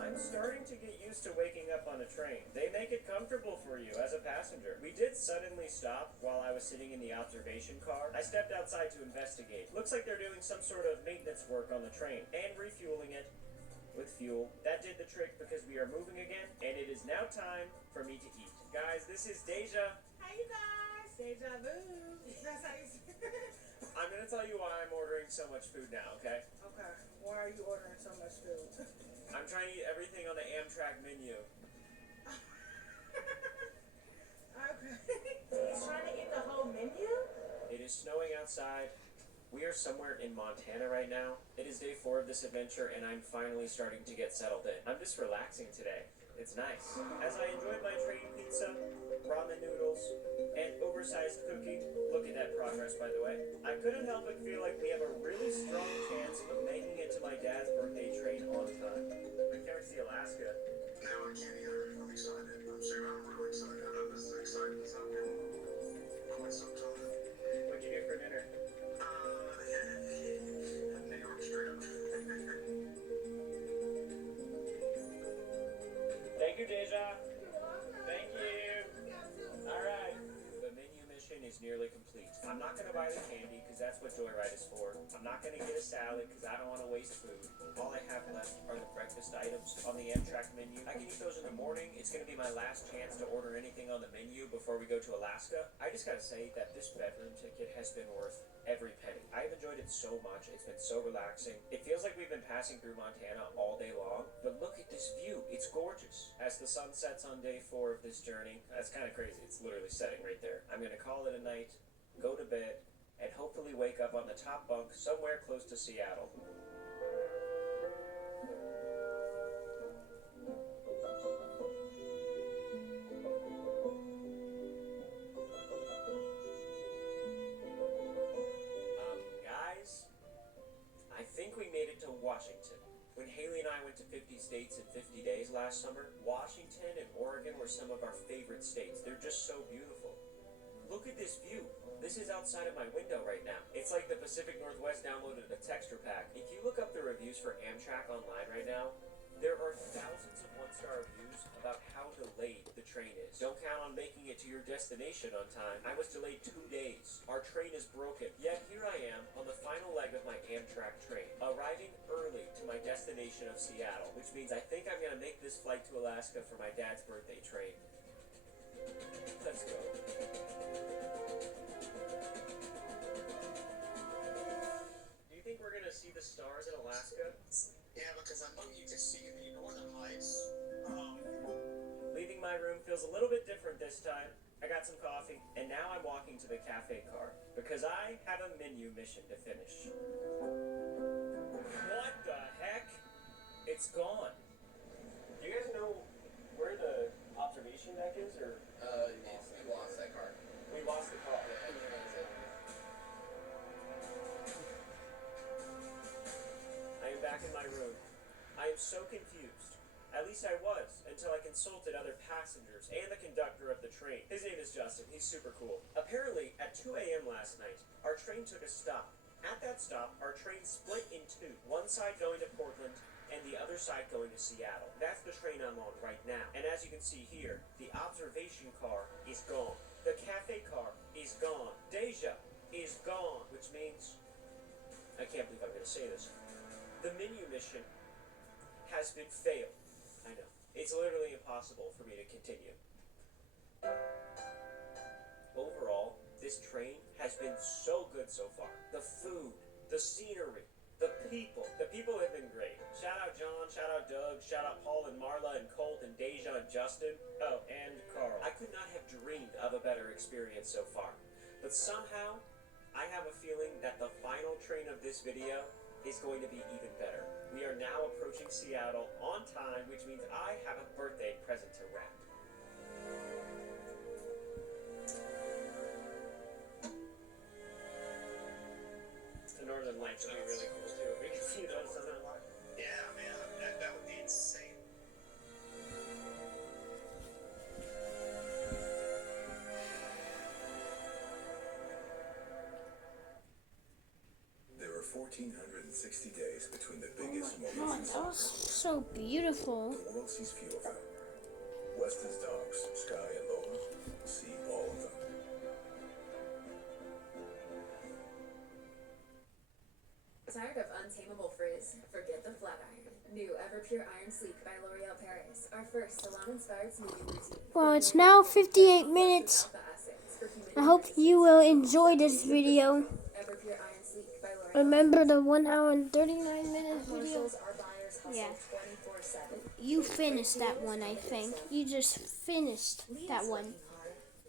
I'm starting to get used to waking up on a train. They make it comfortable for you as a passenger. We did suddenly stop while I was sitting in the observation car. I stepped outside to investigate. Looks like they're doing some sort of maintenance work on the train and refueling it with fuel. That did the trick because we are moving again, and it is now time for me to eat. Guys, this is Deja. Hey guys, deja vu. That's how you say it. I'm gonna tell you why I'm ordering so much food now, okay? Okay. Why are you ordering so much food? I'm trying to eat everything on the Amtrak menu. Okay. He's trying to eat the whole menu? It is snowing outside. We are somewhere in Montana right now. It is day 4 of this adventure, and I'm finally starting to get settled in. I'm just relaxing today. It's nice. As I enjoyed my train pizza, ramen noodles, and oversized cookie, look at that progress, by the way, I couldn't help but feel like we have a really strong chance of making it to my dad's birthday train on time. I can't wait to see Alaska. No, I can't either. I'm excited. I'm sure I'm really excited. I'm as excited as I've been quite some time. What'd you do for dinner? New York strip. Thank you, Deja. Thank you. All right. The menu mission mission is nearly complete. I'm not going to buy the candy because that's what Joyride is for. I'm not going to get a salad because I don't want to waste food. All I have left are the breakfast items on the Amtrak menu. I can eat those in the morning. It's going to be my last chance to order anything on the menu before we go to Alaska. I just got to say that this bedroom ticket has been worth every penny. I've enjoyed it so much. It's been so relaxing. It feels like we've been passing through Montana all day long, but look at this view. It's gorgeous. As the sun sets on day 4 of this journey, that's kind of crazy. It's literally setting right there. I'm going to call it a night, go to bed, and hopefully wake up on the top bunk somewhere close to Seattle. Guys, I think we made it to Washington. When Haley and I went to 50 states in 50 days last summer, Washington and Oregon were some of our favorite states. They're just so beautiful. Look at this view. This is outside of my window right now. It's like the Pacific Northwest downloaded a texture pack. If you look up the reviews for Amtrak online right now, there are thousands of one-star reviews about how delayed the train is. Don't count on making it to your destination on time. I was delayed 2 days. Our train is broken. Yet here I am on the final leg of my Amtrak train, arriving early to my destination of Seattle, which means I think I'm going to make this flight to Alaska for my dad's birthday train. Let's go. Do you think we're going to see the stars in Alaska? Yeah, because I know you can see the northern lights. Leaving my room feels a little bit different this time. I got some coffee, and now I'm walking to the cafe car, because I have a menu mission to finish. What the heck? It's gone. Do you guys know where the observation deck is, or? We lost that car. We lost the car. I am back in my room. I am so confused. At least I was, until I consulted other passengers and the conductor of the train. His name is Justin. He's super cool. Apparently, at 2 a.m. last night, our train took a stop. At that stop, our train split in two. One side going to Portland, and the other side going to Seattle. That's the train I'm on right now. And as you can see here, the observation car is gone. The cafe car is gone. Deja is gone, which means, I can't believe I'm going to say this, the menu mission has been failed. I know. It's literally impossible for me to continue. Overall, this train has been so good so far. The food, the scenery, the people. The people have been great. Shout out John, shout out Doug, shout out Paul and Marla and Colt and Deja and Justin. Oh, and Carl. I could not have dreamed of a better experience so far. But somehow, I have a feeling that the final train of this video is going to be even better. We are now approaching Seattle on time, which means I have a birthday present to wrap. The northern lights would be really cool too. We can see those southern lights. Yeah, man, that would be insane. There were 1,460 days between the biggest God, moments in that was soccer. so beautiful. The world sees few of them. Weston's dogs, Sky and Lola, see all of them. Tired of untamable frizz? Forget the flat iron. New Everpure Iron Sleek by L'Oreal Paris. Our first salon-inspired smoothing routine. Well, it's now 58 minutes. I hope you will enjoy this video. Everpure Iron Sleek by L'Oreal. Remember the 1 hour and 39 minutes video? Yeah. You finished that one, I think. You just finished that one.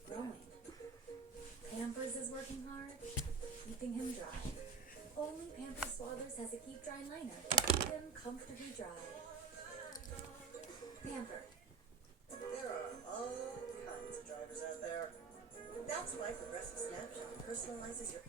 Growing. Pampers is working hard, keeping him dry. Only Pampers Swathers has a keep dry liner to keep him comfortably dry. Pamper. There are all kinds of drivers out there. That's why Progressive Snapshot personalizes your...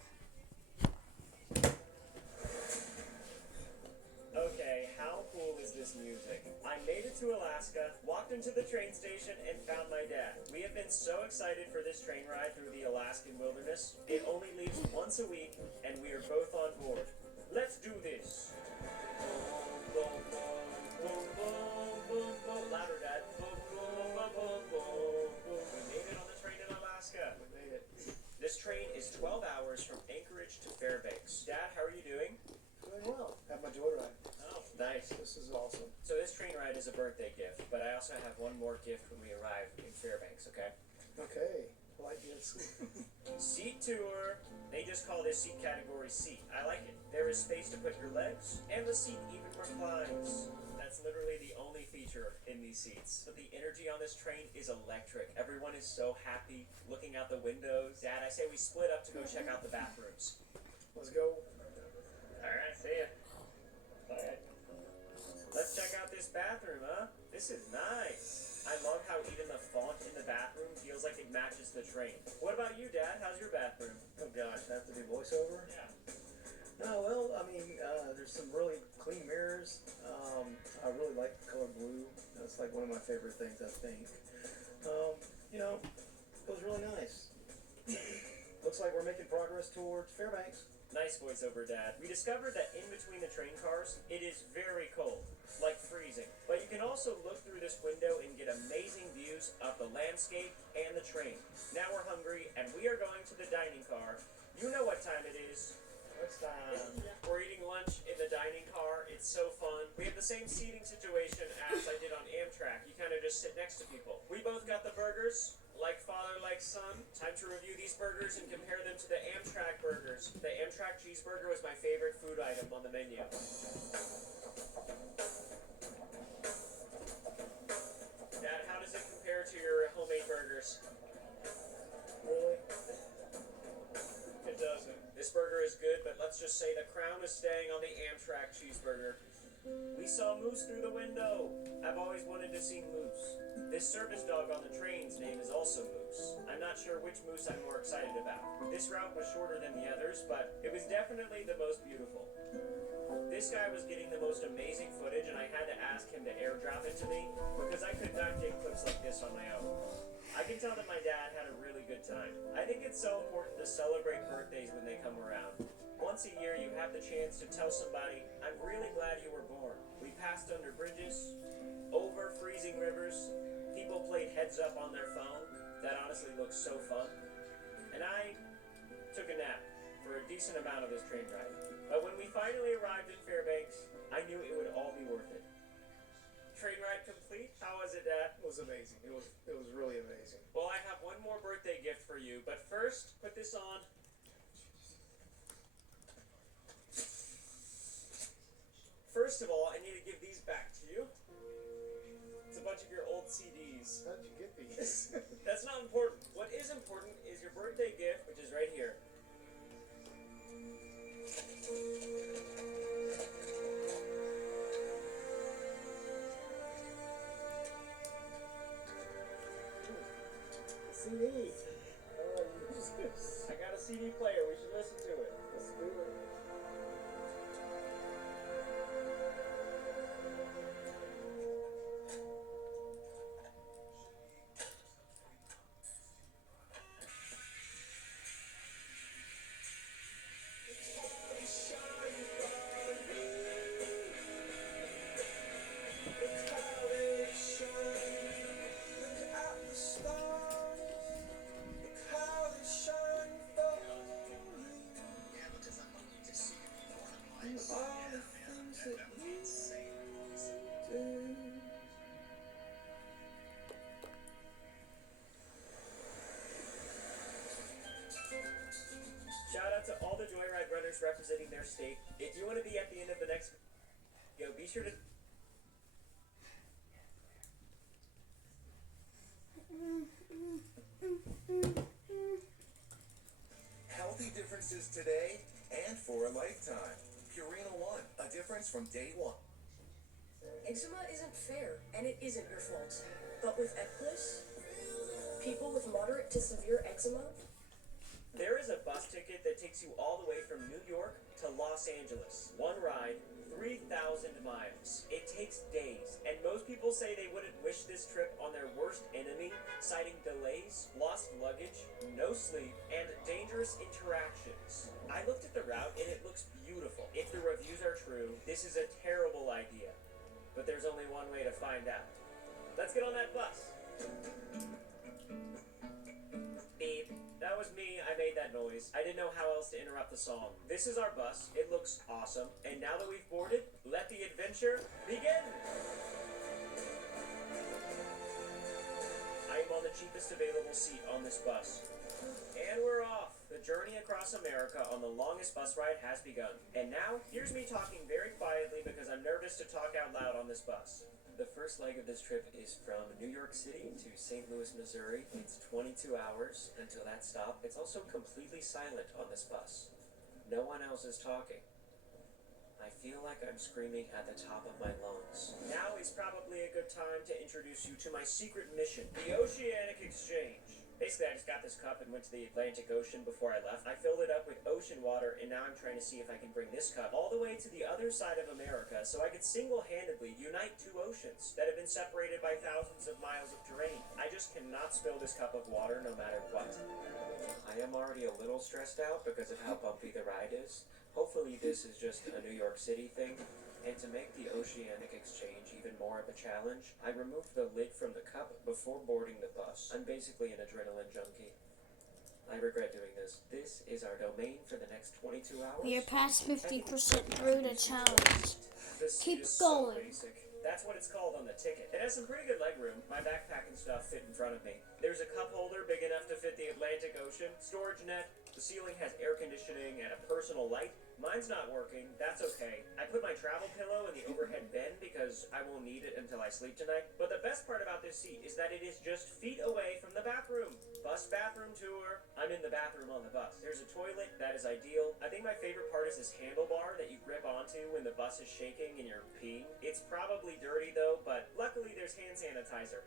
Okay, how cool is this music? I made it to Alaska, walked into the train station, and found my dad. We have been so excited for this train ride through the Alaskan wilderness. It only leaves once a week, and we are both on board. Let's do this. Boom, boom, boom, boom, boom, boom. Louder, Dad. Boom, boom, boom, boom, boom, boom. We made it on the train in Alaska. We made it. This I have one more gift when we arrive in Fairbanks, okay? Okay, like this. Seat tour. They just call this seat category C. I like it. There is space to put your legs, and the seat even reclines. That's literally the only feature in these seats. But the energy on this train is electric. Everyone is so happy looking out the windows. Dad, I say we split up to go check out the bathrooms. Let's go. Alright, see ya. Alright. Let's check out this bathroom, huh? This is nice. I love how even the font in the bathroom feels like it matches the train. What about you, Dad? How's your bathroom? Oh gosh, I have to do voiceover? Yeah. No, well, I mean, there's some really clean mirrors. I really like the color blue. That's like one of my favorite things, I think. You know, it was really nice. Looks like we're making progress towards Fairbanks. Nice voiceover, Dad. We discovered that in between the train cars, it is very cold, like freezing. But you can also look through this window and get amazing views of the landscape and the train. Now we're hungry, and we are going to the dining car. You know what time it is. What's time? We're eating lunch in the dining car. It's so fun. We have the same seating situation as I did on Amtrak. You kind of just sit next to people. We both got the burgers. Like father, like son. Time to review these burgers and compare them to the Amtrak burgers. The Amtrak cheeseburger was my favorite food item on the menu. Dad, how does it compare to your homemade burgers? Really? It doesn't. This burger is good, but let's just say the crown is staying on the Amtrak cheeseburger. We saw moose through the window. I've always wanted to see moose. This service dog on the train's name is also Moose. I'm not sure which moose I'm more excited about. This route was shorter than the others, but it was definitely the most beautiful. This guy was getting the most amazing footage, and I had to ask him to airdrop it to me because I could not get clips like this on my own. I can tell that my dad had a really good time. I think it's so important to celebrate birthdays when they come around. Once a year, you have the chance to tell somebody, I'm really glad you were born. We passed under bridges, over freezing rivers. People played heads up on their phone. That honestly looks so fun. And I took a nap for a decent amount of this train ride. But when we finally arrived in Fairbanks, I knew it would all be worth it. Train ride complete? How was it, Dad? It was amazing. It was really amazing. Well, I have one more birthday gift for you, but first, put this on. First of all, I need to give these back to you. It's a bunch of your old CDs. How'd you get these? That's not important. What is important is your birthday gift, which is right here. CD. I got a CD player. We should listen to it. Let's do it. Shout out to all the Joyride runners representing their state. If you want to be at the end of the next video, be sure to... Healthy differences today and for a lifetime. Purina One, a difference from day one. Eczema isn't fair, and it isn't your fault. But with Eclipse, people with moderate to severe eczema... There is a bus ticket that takes you all the way from New York to Los Angeles. One ride, 3,000 miles. It takes days, and most people say they wouldn't wish this trip on their worst enemy, citing delays, lost luggage, no sleep, and dangerous interactions. I looked at the route, and it looks beautiful. If the reviews are true, this is a terrible idea. But there's only one way to find out. Let's get on that bus. Beep. That was me. I made that noise. I didn't know how else to interrupt the song. This is our bus. It looks awesome. And now that we've boarded, let the adventure begin. cheapest available seat on this bus. And we're off! The journey across America on the longest bus ride has begun. And now, here's me talking very quietly because I'm nervous to talk out loud on this bus. The first leg of this trip is from New York City to St. Louis, Missouri. It's 22 hours until that stop. It's also completely silent on this bus. No one else is talking. I feel like I'm screaming at the top of my lungs. Now is probably a good time to introduce you to my secret mission, the Oceanic Exchange. Basically, I just got this cup and went to the Atlantic Ocean before I left. I filled it up with ocean water, and now I'm trying to see if I can bring this cup all the way to the other side of America so I could single-handedly unite two oceans that have been separated by thousands of miles of terrain. I just cannot spill this cup of water no matter what. I am already a little stressed out because of how bumpy the ride is. Hopefully this is just a New York City thing. And to make the Oceanic Exchange even more of a challenge, I removed the lid from the cup before boarding the bus. I'm basically an adrenaline junkie. I regret doing this. This is our domain for the next 22 hours. We are past 50% through the challenge. This Keep is going. So basic. That's what it's called on the ticket. It has some pretty good legroom. My backpack and stuff fit in front of me. There's a cup holder big enough to fit the Atlantic Ocean, storage net, the ceiling has air conditioning and a personal light. Mine's not working, that's okay. I put my travel pillow in the overhead bin because I won't need it until I sleep tonight. But the best part about this seat is that it is just feet away from the bathroom. Bus bathroom tour. I'm in the bathroom on the bus. There's a toilet, that is ideal. I think my favorite part is this handlebar that you grip onto when the bus is shaking and you're peeing. It's probably dirty though, but luckily there's hand sanitizer.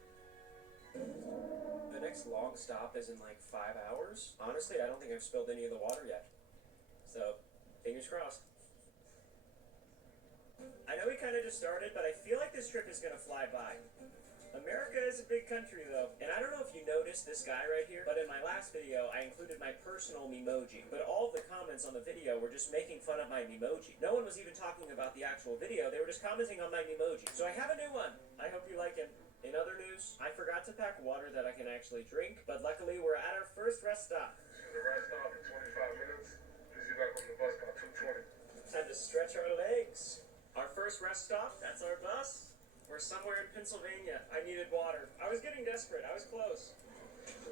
The next long stop is in like 5 hours. Honestly, I don't think I've spilled any of the water yet. So, fingers crossed. I know we kind of just started, but I feel like this trip is going to fly by. America is a big country though, and I don't know if you noticed this guy right here, but in my last video I included my personal memoji, but all of the comments on the video were just making fun of my memoji. No one was even talking about the actual video, they were just commenting on my memoji. So I have a new one. I hope you like him. In other news, I forgot to pack water that I can actually drink, but luckily we're at our first rest stop. The rest stop in 25 minutes. Because you got from the bus by 2:20. Time to stretch our legs. Our first rest stop, that's our bus. We're somewhere in Pennsylvania. I needed water. I was getting desperate. I was close.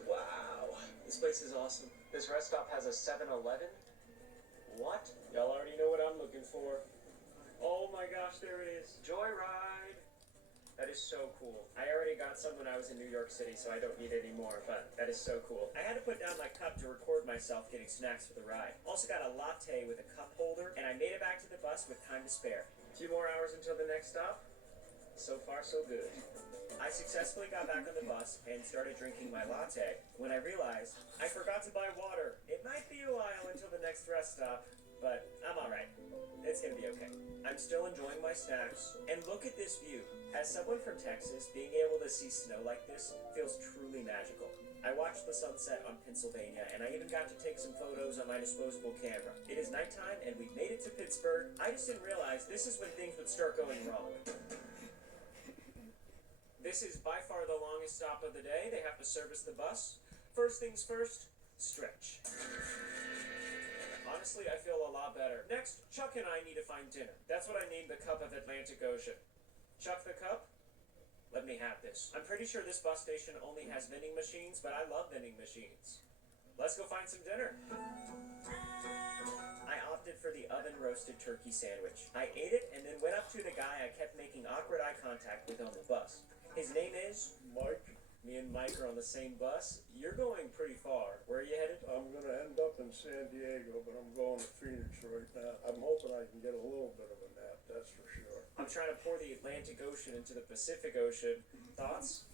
Wow. This place is awesome. This rest stop has a 7-Eleven. What? Y'all already know what I'm looking for. Oh my gosh, there it is. Joyride. That is so cool. I already got some when I was in New York City, so I don't need any more, but that is so cool. I had to put down my cup to record myself getting snacks for the ride. Also got a latte with a cup holder, and I made it back to the bus with time to spare. 2 more hours until the next stop. So far, so good. I successfully got back on the bus and started drinking my latte when I realized I forgot to buy water. It might be a while until the next rest stop, but I'm alright. It's gonna be okay. I'm still enjoying my snacks, and look at this view. As someone from Texas, being able to see snow like this feels truly magical. I watched the sunset on Pennsylvania, and I even got to take some photos on my disposable camera. It is nighttime, and we've made it to Pittsburgh. I just didn't realize this is when things would start going wrong. This is by far the longest stop of the day. They have to service the bus. First things first, stretch. Honestly, I feel a lot better. Next, Chuck and I need to find dinner. That's what I named the cup of Atlantic Ocean. Chuck the cup? Let me have this. I'm pretty sure this bus station only has vending machines, but I love vending machines. Let's go find some dinner. I opted for the oven-roasted turkey sandwich. I ate it and then went up to the guy I kept making awkward eye contact with on the bus. His name is Mike. Me and Mike are on the same bus. You're going pretty far. Where are you headed? I'm going to end up in San Diego, but I'm going to Phoenix right now. I'm hoping I can get a little bit of a nap, that's for sure. I'm trying to pour the Atlantic Ocean into the Pacific Ocean. Thoughts?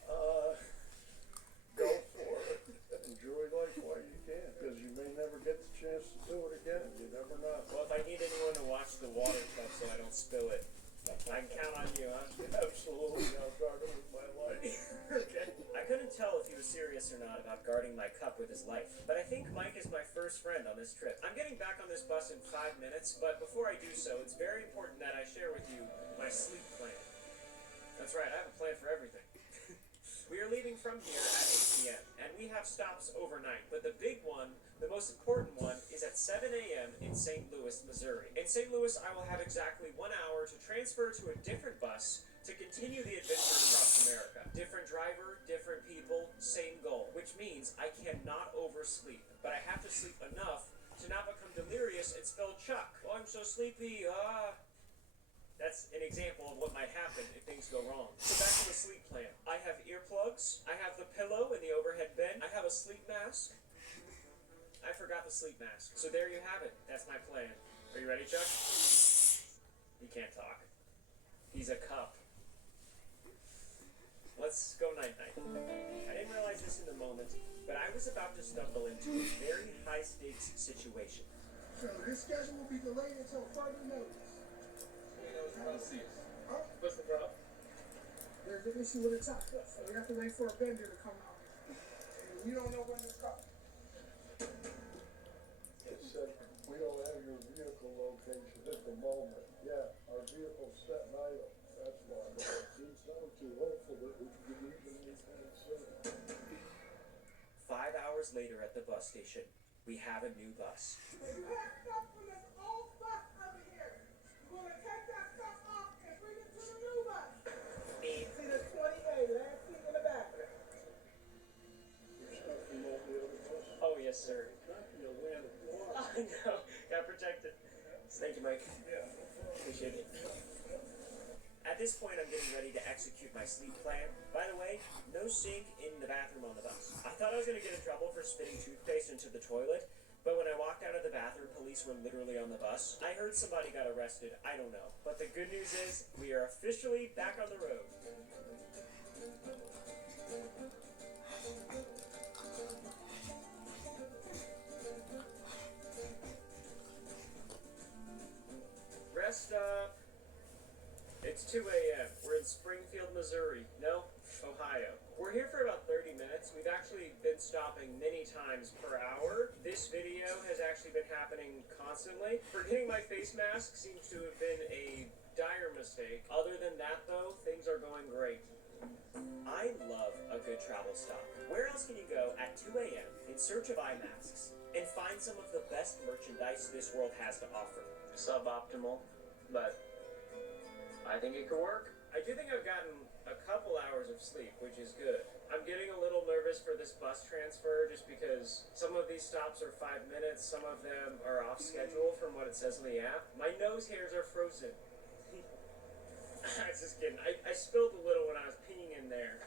Go for it. Enjoy life while you can, because you may never get the chance to do it again. You never know. Well, if I need anyone to watch the water cup so I don't spill it, I can count on you, huh? Absolutely, I'll guard it with my life. Okay. I couldn't tell if he was serious or not about guarding my cup with his life, but I think Mike is my first friend on this trip. I'm getting back on this bus in 5 minutes, but before I do so, it's very important that I share with you my sleep plan. That's right, I have a plan for everything. We are leaving from here at 8 p.m., and we have stops overnight, but the big one, the most important one, is at 7 a.m. in St. Louis, Missouri. In St. Louis, I will have exactly 1 hour to transfer to a different bus to continue the adventure across America. Different driver, different people, same goal, which means I cannot oversleep, but I have to sleep enough to not become delirious and spell Chuck. Oh, I'm so sleepy, That's an example of what might happen if things go wrong. So back to the sleep plan. I have earplugs, I have the pillow in the overhead bin, I have a sleep mask. I forgot the sleep mask. So there you have it. That's my plan. Are you ready, Chuck? He can't talk. He's a cup. Let's go night-night. I didn't realize this in the moment, but I was about to stumble into a very high-stakes situation. So this schedule will be delayed until further notice. Huh? What's the problem? There's an issue with the top, so we have to wait for a vendor to come out. And we don't know when it's coming. It said, we don't have your vehicle location at the moment. Yeah, our vehicle's set and idle. That's why. It sounds too hopeful that we can get even anytime soon. 5 hours later at the bus station, we have a new bus. You have stuff from this old bus over here. You're gonna take that stuff off and bring it to the new bus. Me. See the 28, last seat in the back. Your stuff from all the other buses. Oh, yes, sir. You'll land at one. I know. Got protected. Thank you, Mike. Yeah. Appreciate it. At this point, I'm getting ready to execute my sleep plan. By the way, no sink in the bathroom on the bus. I thought I was going to get in trouble for spitting toothpaste into the toilet, but when I walked out of the bathroom, police were literally on the bus. I heard somebody got arrested. I don't know. But the good news is, we are officially back on the road. Rest up. It's 2 a.m. We're in Springfield, Missouri. No, Ohio. We're here for about 30 minutes. We've actually been stopping many times per hour. This video has actually been happening constantly. Forgetting my face mask seems to have been a dire mistake. Other than that, though, things are going great. I love a good travel stop. Where else can you go at 2 a.m. in search of eye masks and find some of the best merchandise this world has to offer? Suboptimal, but I think it could work. I do think I've gotten a couple hours of sleep, which is good. I'm getting a little nervous for this bus transfer just because some of these stops are 5 minutes, some of them are off schedule from what it says on the app. My nose hairs are frozen. I was just kidding. I spilled a little when I was peeing in there.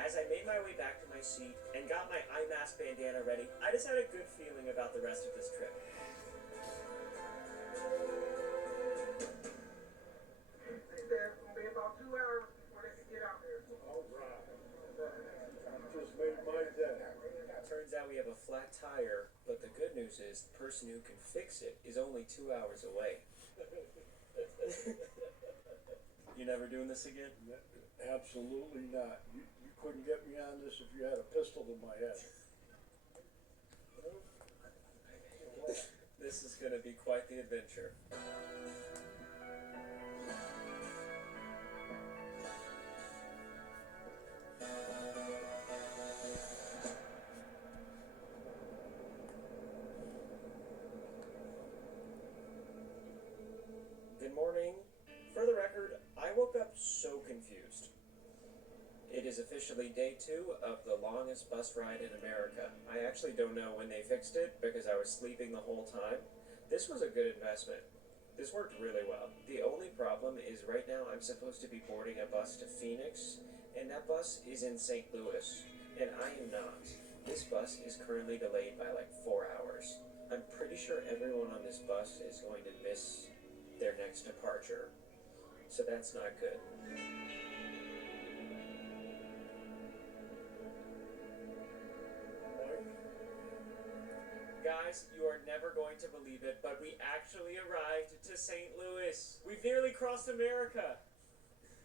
As I made my way back to my seat and got my eye mask bandana ready, I just had a good feeling about the rest of this trip. There's gonna be about 2 hours before they can get out there. All right. Just made my day. Turns out we have a flat tire, but the good news is the person who can fix it is only 2 hours away. You never doing this again? Absolutely not. You couldn't get me on this if you had a pistol to my head. This is going to be quite the adventure. Good morning. For the record, I woke up so confused. It is officially day 2 of the longest bus ride in America. I actually don't know when they fixed it because I was sleeping the whole time. This was a good investment. This worked really well. The only problem is right now I'm supposed to be boarding a bus to Phoenix, and that bus is in St. Louis, and I am not. This bus is currently delayed by like 4 hours. I'm pretty sure everyone on this bus is going to miss their next departure, so that's not good. Guys, you are never going to believe it, but we actually arrived to St. Louis. We've nearly crossed America.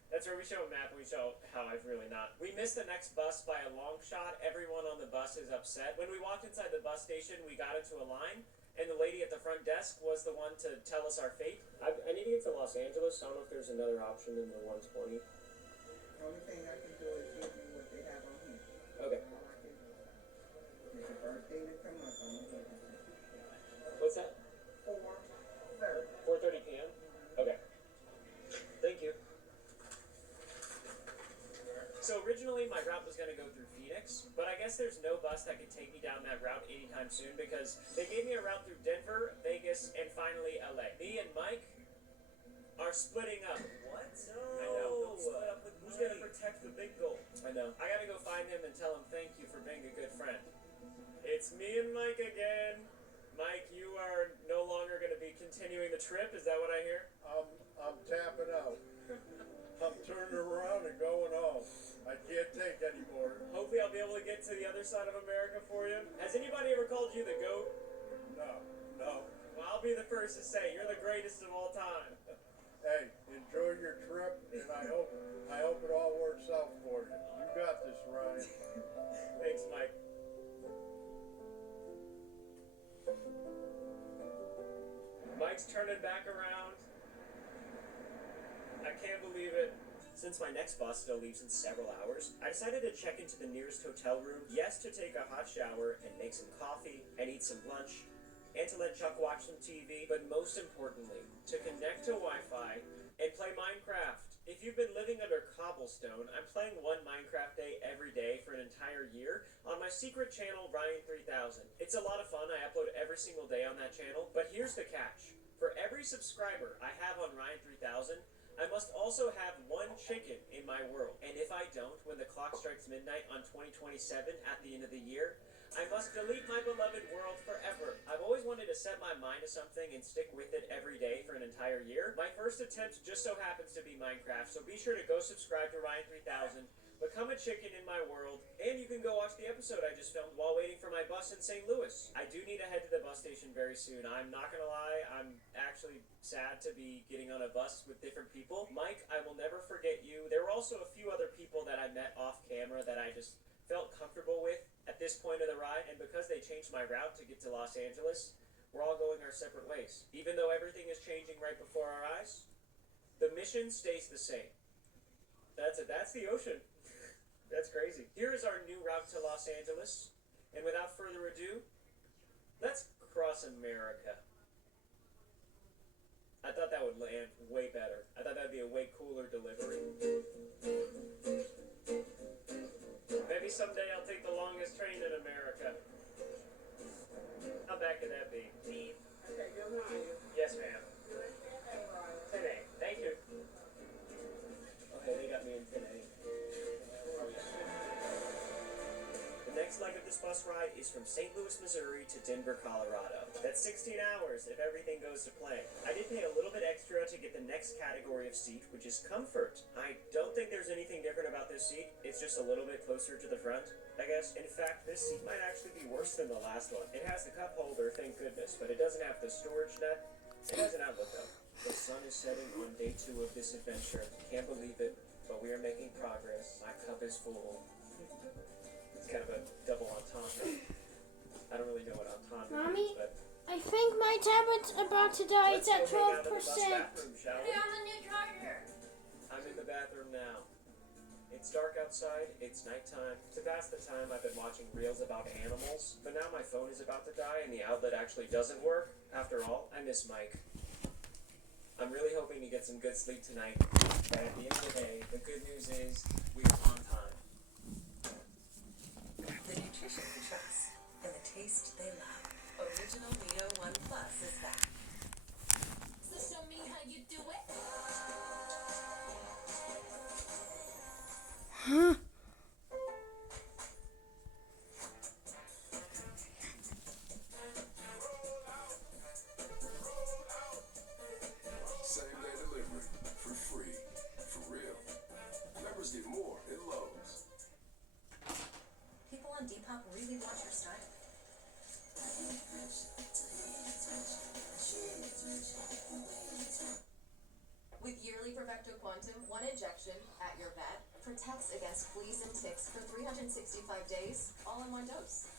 That's where we show a map and we show how I've really not. We missed the next bus by a long shot. Everyone on the bus is upset. When we walked inside the bus station, we got into a line, and the lady at the front desk was the one to tell us our fate. I need to get to Los Angeles. I don't know if there's another option than the 120. The only thing I can do is give you what they have on here. Okay. All I can do. It's your birthday to come up on the What's that? 4:30. 4:30 p.m.? Okay. So originally my route was going to go through Phoenix, but I guess there's no bus that can take me down that route anytime soon because they gave me a route through Denver, Vegas, and finally LA. Me and Mike are splitting up. What? I know. Don't split up with Who's Mike. going to protect the big goal? I know. I got to go find him and tell him thank you for being a good friend. It's me and Mike again. Mike, you are no longer going to be continuing the trip. Is that what I hear? I'm tapping out. I'm turning around and going home. I can't take anymore. Hopefully I'll be able to get to the other side of America for you. Has anybody ever called you the GOAT? No. Well, I'll be the first to say you're the greatest of all time. Hey, enjoy your trip, and I hope it all works out for you. You got this, Ryan. Thanks, Mike. Mike's turning back around. I can't believe it. Since my next bus still leaves in several hours, I decided to check into the nearest hotel room, yes, to take a hot shower and make some coffee and eat some lunch, and to let Chuck watch some TV, but most importantly, to connect to Wi-Fi and play Minecraft. If you've been living under cobblestone, I'm playing one Minecraft day every day for an entire year on my secret channel, Ryan3000. It's a lot of fun. I upload every single day on that channel, but here's the catch. For every subscriber I have on Ryan3000, I must also have one chicken in my world. And if I don't, when the clock strikes midnight on 2027 at the end of the year, I must delete my beloved world forever. I've always wanted to set my mind to something and stick with it every day for an entire year. My first attempt just so happens to be Minecraft, so be sure to go subscribe to Ryan3000, become a chicken in my world, and you can go watch the episode I just filmed while waiting for my bus in St. Louis. I do need to head to the bus station very soon. I'm not gonna lie, I'm actually sad to be getting on a bus with different people. Mike, I will never forget you. There were also a few other people that I met off camera that I just felt comfortable with at this point of the ride, and because they changed my route to get to Los Angeles, we're all going our separate ways. Even though everything is changing right before our eyes, the mission stays the same. That's it. That's the ocean. That's crazy. Here is our new route to Los Angeles, and without further ado, let's cross America. I thought that would land way better. I thought that would be a way cooler delivery. Maybe someday I'll take the longest train in America. How bad could that be? Okay, good night. Yes, ma'am. Good. Hey, Ryan. 10A. Thank you. Okay, they got me in 10A. The next leg of this bus ride is from St. Louis, Missouri to Denver, Colorado. That's 16 hours if everything goes to plan. I did pay a little bit extra to get the next category of seat, which is comfort. I don't think there's anything different about this seat. It's just a little bit closer to the front, I guess. In fact, this seat might actually be worse than the last one. It has the cup holder, thank goodness, but it doesn't have the storage net. It has an outlet though. The sun is setting on day 2 of this adventure. Can't believe it, but we are making progress. My cup is full. It's kind of a double entendre. I don't really know what entendre Mommy? means, but I think my tablet's about to die. It's at 12%. Shall we? I'm in the bathroom now. It's dark outside, it's nighttime. To pass the time, I've been watching reels about animals, but now my phone is about to die and the outlet actually doesn't work. After all, I miss Mike. I'm really hoping to get some good sleep tonight, but at the end of the day, the good news is we are on time. The nutrition we trust and the taste they love. Original Vito 1 Plus is back. So show me how you do it. Huh? Same-day delivery for free. For real. Members get more at Lowe's. People on Depop really want your style. With yearly Perfecto Quantum, 1 injection at your vet protects against fleas and ticks for 365 days, all in 1 dose.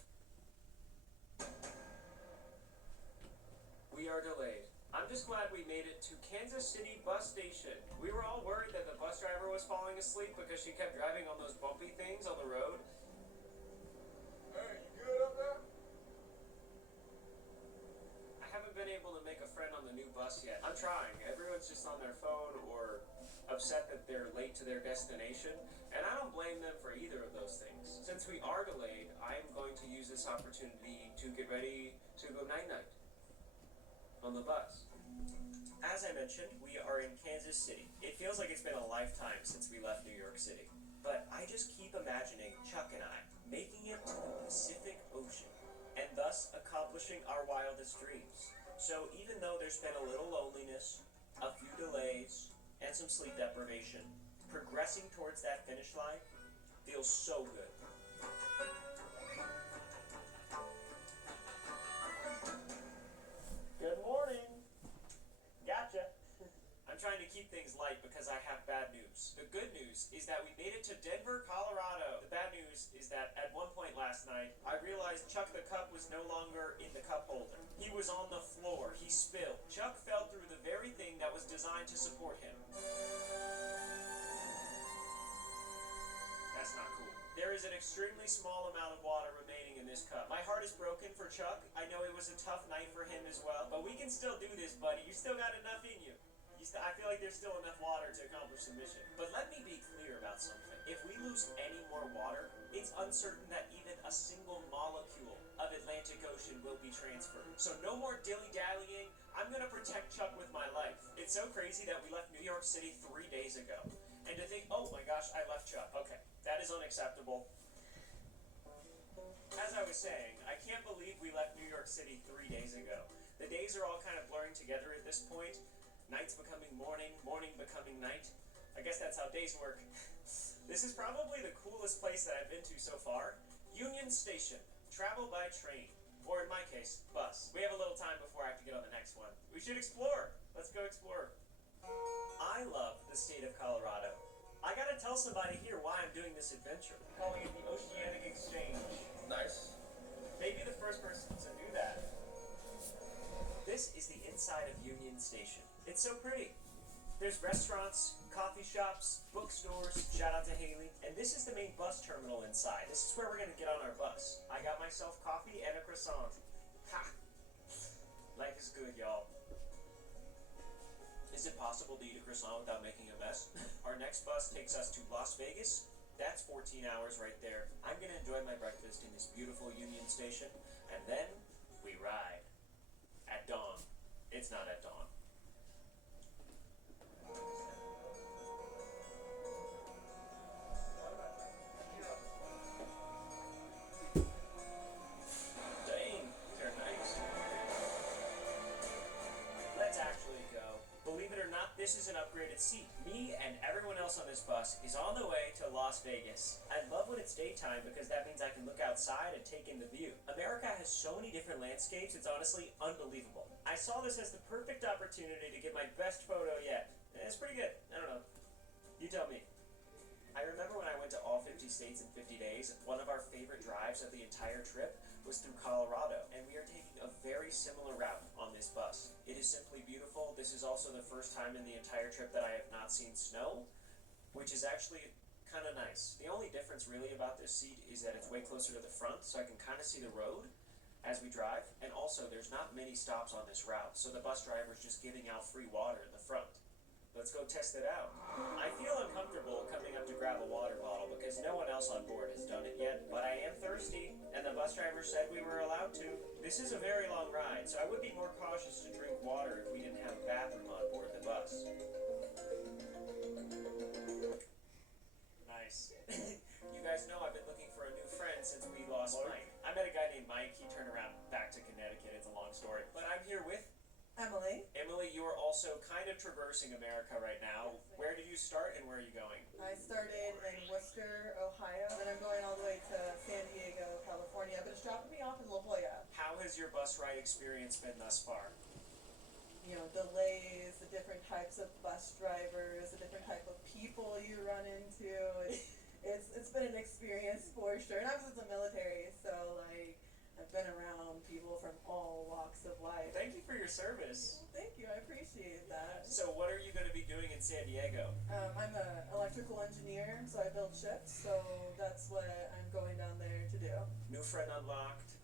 We are delayed. I'm just glad we made it to Kansas City bus station. We were all worried that the bus driver was falling asleep because she kept driving on those bumpy things on the road. Hey, you good up there? I haven't haven't been able to make a friend on the new bus yet. I'm trying. Everyone's just on their phone or upset that they're late to their destination, and I don't blame them for either of those things. Since we are delayed, I'm going to use this opportunity to get ready to go night-night on the bus. As I mentioned, we are in Kansas City. It feels like it's been a lifetime since we left New York City. But I just keep imagining Chuck and I making it to the Pacific Ocean and thus accomplishing our wildest dreams. So even though there's been a little loneliness, a few delays, and some sleep deprivation, progressing towards that finish line feels so good. Good morning. Gotcha. I'm trying to keep things light because I have bad news. The good news is that we made it to Denver, Colorado. The bad news is that at one point last night, I realized Chuck the Cup was no longer in the cup holder. He was on the floor. He spilled. Chuck fell through the very thing that was designed to support him. That's not cool. There is an extremely small amount of water remaining in this cup. My heart is broken for Chuck. I know it was a tough night for him as well, but we can still do this, buddy. You still got enough in you. I feel like there's still enough water to accomplish the mission. But let me be clear about something. If we lose any more water, it's uncertain that even a single molecule of Atlantic Ocean will be transferred. So no more dilly-dallying. I'm gonna protect Chuck with my life. It's so crazy that we left New York City 3 days ago. And to think, oh my gosh, I left Chuck. Okay, that is unacceptable. As I was saying, I can't believe we left New York City 3 days ago. The days are all kind of blurring together at this point. Night's becoming morning, morning becoming night. I guess that's how days work. This is probably the coolest place that I've been to so far. Union Station. Travel by train. Or in my case, bus. We have a little time before I have to get on the next one. We should explore. Let's go explore. I love the state of Colorado. I gotta tell somebody here why I'm doing this adventure. Calling it the Oceanic Exchange. Nice. Maybe the first person to do that. This is the inside of Union Station. It's so pretty. There's restaurants, coffee shops, bookstores, shout out to Haley, and this is the main bus terminal inside. This is where we're gonna get on our bus. I got myself coffee and a croissant. Ha! Life is good, y'all. Is it possible to eat a croissant without making a mess? Our next bus takes us to Las Vegas. That's 14 hours right there. I'm gonna enjoy my breakfast in this beautiful Union Station, and then we ride. At dawn. It's not at dawn. Dang, they're nice. Let's actually go. Believe it or not, this is an upgraded seat. Me and everyone else on this bus is on the way to Las Vegas. I love when it's daytime because that means I can look outside and take in the view. America has so many different landscapes, it's honestly unbelievable. I saw this as the perfect opportunity to get my best photo yet. It's pretty good. I don't know. You tell me. I remember when I went to all 50 states in 50 days, one of our favorite drives of the entire trip was through Colorado, and we are taking a very similar route on this bus. It is simply beautiful. This is also the first time in the entire trip that I have not seen snow, which is actually kind of nice. The only difference really about this seat is that it's way closer to the front, so I can kind of see the road as we drive, and also there's not many stops on this route, so the bus driver is just giving out free water in the front. Let's go test it out. I feel uncomfortable coming up to grab a water bottle because no one else on board has done it yet, but I am thirsty, and the bus driver said we were allowed to. This is a very long ride, so I would be more cautious to drink water if we didn't have a bathroom on board the bus. Nice. You guys know I've been looking for a new friend since we lost Mike. I met a guy named Mike. He turned around back to Connecticut. It's a long story. But I'm here with Emily. Emily, you are also kind of traversing America right now. Where did you start and where are you going? I started in Worcester, Ohio, and I'm going all the way to San Diego, California, but it's dropping me off in La Jolla. How has your bus ride experience been thus far? You know, delays, the different types of bus drivers, the different type of people you run into. It's been an experience for sure. And I was in the military, so like I've been around people from all walks of life. Thank you for your service. Thank you, I appreciate that. So what are you going to be doing in San Diego? I'm an electrical engineer, so I build ships, so that's what I'm going down there to do. New friend unlocked.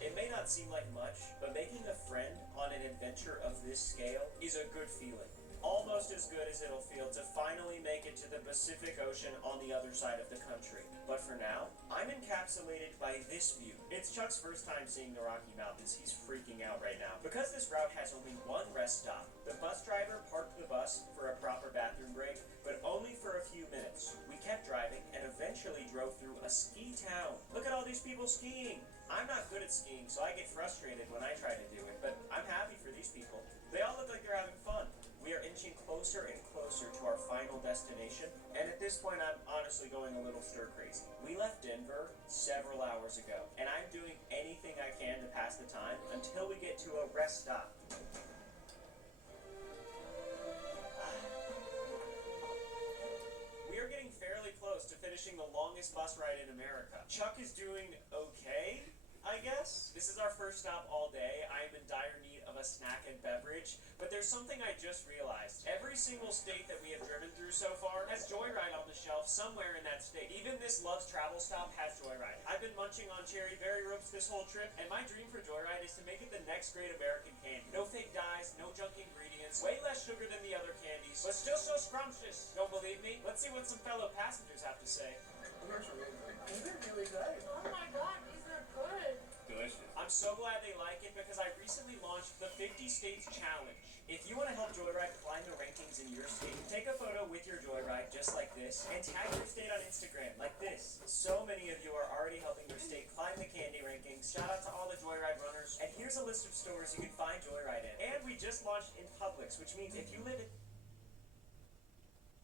It may not seem like much, but making a friend on an adventure of this scale is a good feeling. Almost as good as it'll feel to finally make it to the Pacific Ocean on the other side of the country. But for now, I'm encapsulated by this view. It's Chuck's first time seeing the Rocky Mountains. He's freaking out right now. Because this route has only one rest stop, the bus driver parked the bus for a proper bathroom break, but only for a few minutes. We kept driving and eventually drove through a ski town. Look at all these people skiing. I'm not good at skiing, so I get frustrated when I try to do it, but I'm happy for these people. They all look like they're having fun. We are inching closer and closer to our final destination, and at this point I'm honestly going a little stir crazy. We left Denver several hours ago, and I'm doing anything I can to pass the time until we get to a rest stop. We are getting fairly close to finishing the longest bus ride in America. Chuck is doing okay, I guess. This is our first stop all day. I am in dire need of a snack and beverage, but there's something I just realized. Every single state that we have driven through so far has Joyride on the shelf somewhere in that state. Even this Love's Travel stop has Joyride. I've been munching on cherry berry ropes this whole trip, and my dream for Joyride is to make it the next great American candy. No fake dyes, no junk ingredients, way less sugar than the other candies, but still so scrumptious. Don't believe me? Let's see what some fellow passengers have to say. They're really good. Oh my god, these are good. Delicious. I'm so glad they like it because I recently launched the 50 States Challenge. If you want to help Joyride climb the rankings in your state, take a photo with your Joyride just like this and tag your state on Instagram like this. So many of you are already helping your state climb the candy rankings. Shout out to all the Joyride runners. And here's a list of stores you can find Joyride in. And we just launched in Publix, which means if you live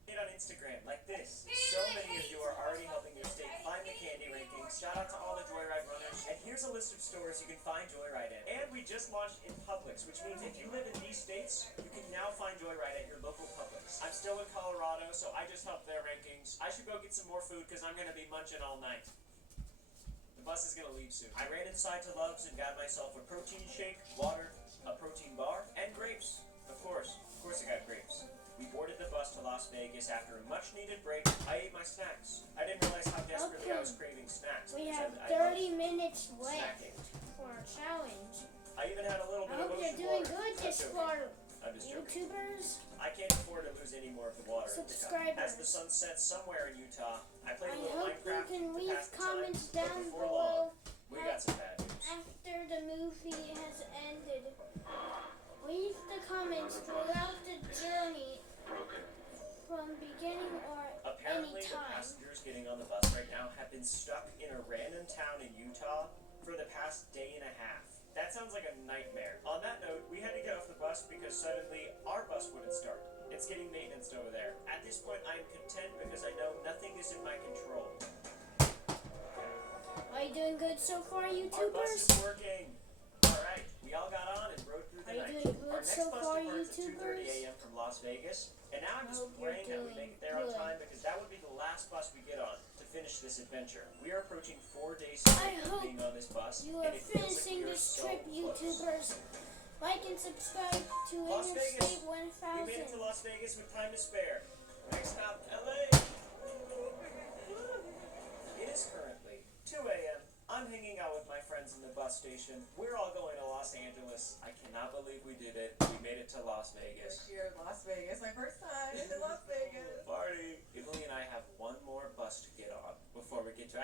in on Instagram like this. So many of you are already helping your state climb the candy rankings. Shout out to all the Joyride runners. And here's a list of stores you can find Joyride in. And we just launched in Publix, which means if you live in these states, you can now find Joyride at your local Publix. I'm still in Colorado, so I just helped their rankings. I should go get some more food because I'm going to be munching all night. The bus is going to leave soon. I ran inside to Love's and got myself a protein shake, water, a protein bar, and grapes. Of course I got grapes. We boarded the bus to Las Vegas after a much-needed break. I ate my snacks. I didn't realize how desperately I was craving snacks. We have I 30 minutes left snacking. for our challenge. I even had a little I bit hope of you're ocean doing water. good I'm this joking. far, I'm just joking. YouTubers. I can't afford to lose any more of the water. Subscribers. As the sun sets somewhere in Utah, I played I a little hope you Minecraft can to leave pass the comments time, but down before below long, we got some bad news. after the movie has ended. Leave the comments throughout the journey from beginning or Apparently, any the time. passengers getting on the bus right now have been stuck in a random town in Utah for the past day and a half. That sounds like a nightmare. On that note, we had to get off the bus because suddenly our bus wouldn't start. It's getting maintenance over there. At this point, I am content because I know nothing is in my control. Are you doing good so far, Our bus YouTubers? is working. Alright, we all got on and rode through the Are you night. doing good Our next so bus far, departs at 2:30 YouTubers? a.m. from Las Vegas. And now I'm just Hope you're praying that we doing make it there on good. time because that would be the last bus we get on to finish this adventure. We are approaching 4 days I straight of hope being on this bus. You and are it feels like finishing we are this so trip, close. YouTubers. Like and subscribe to Las Vegas. Interstate We made it to 1000. Las Vegas with time to spare. Next stop, LA. It is currently 2 a.m. I'm hanging out with my friends in the bus station. We're all going to Los Angeles. I cannot believe we did it. We made it to Las Vegas. This year, Las Vegas, my first time in Las Vegas. Party. Emily and I have one more bus to get on before we get to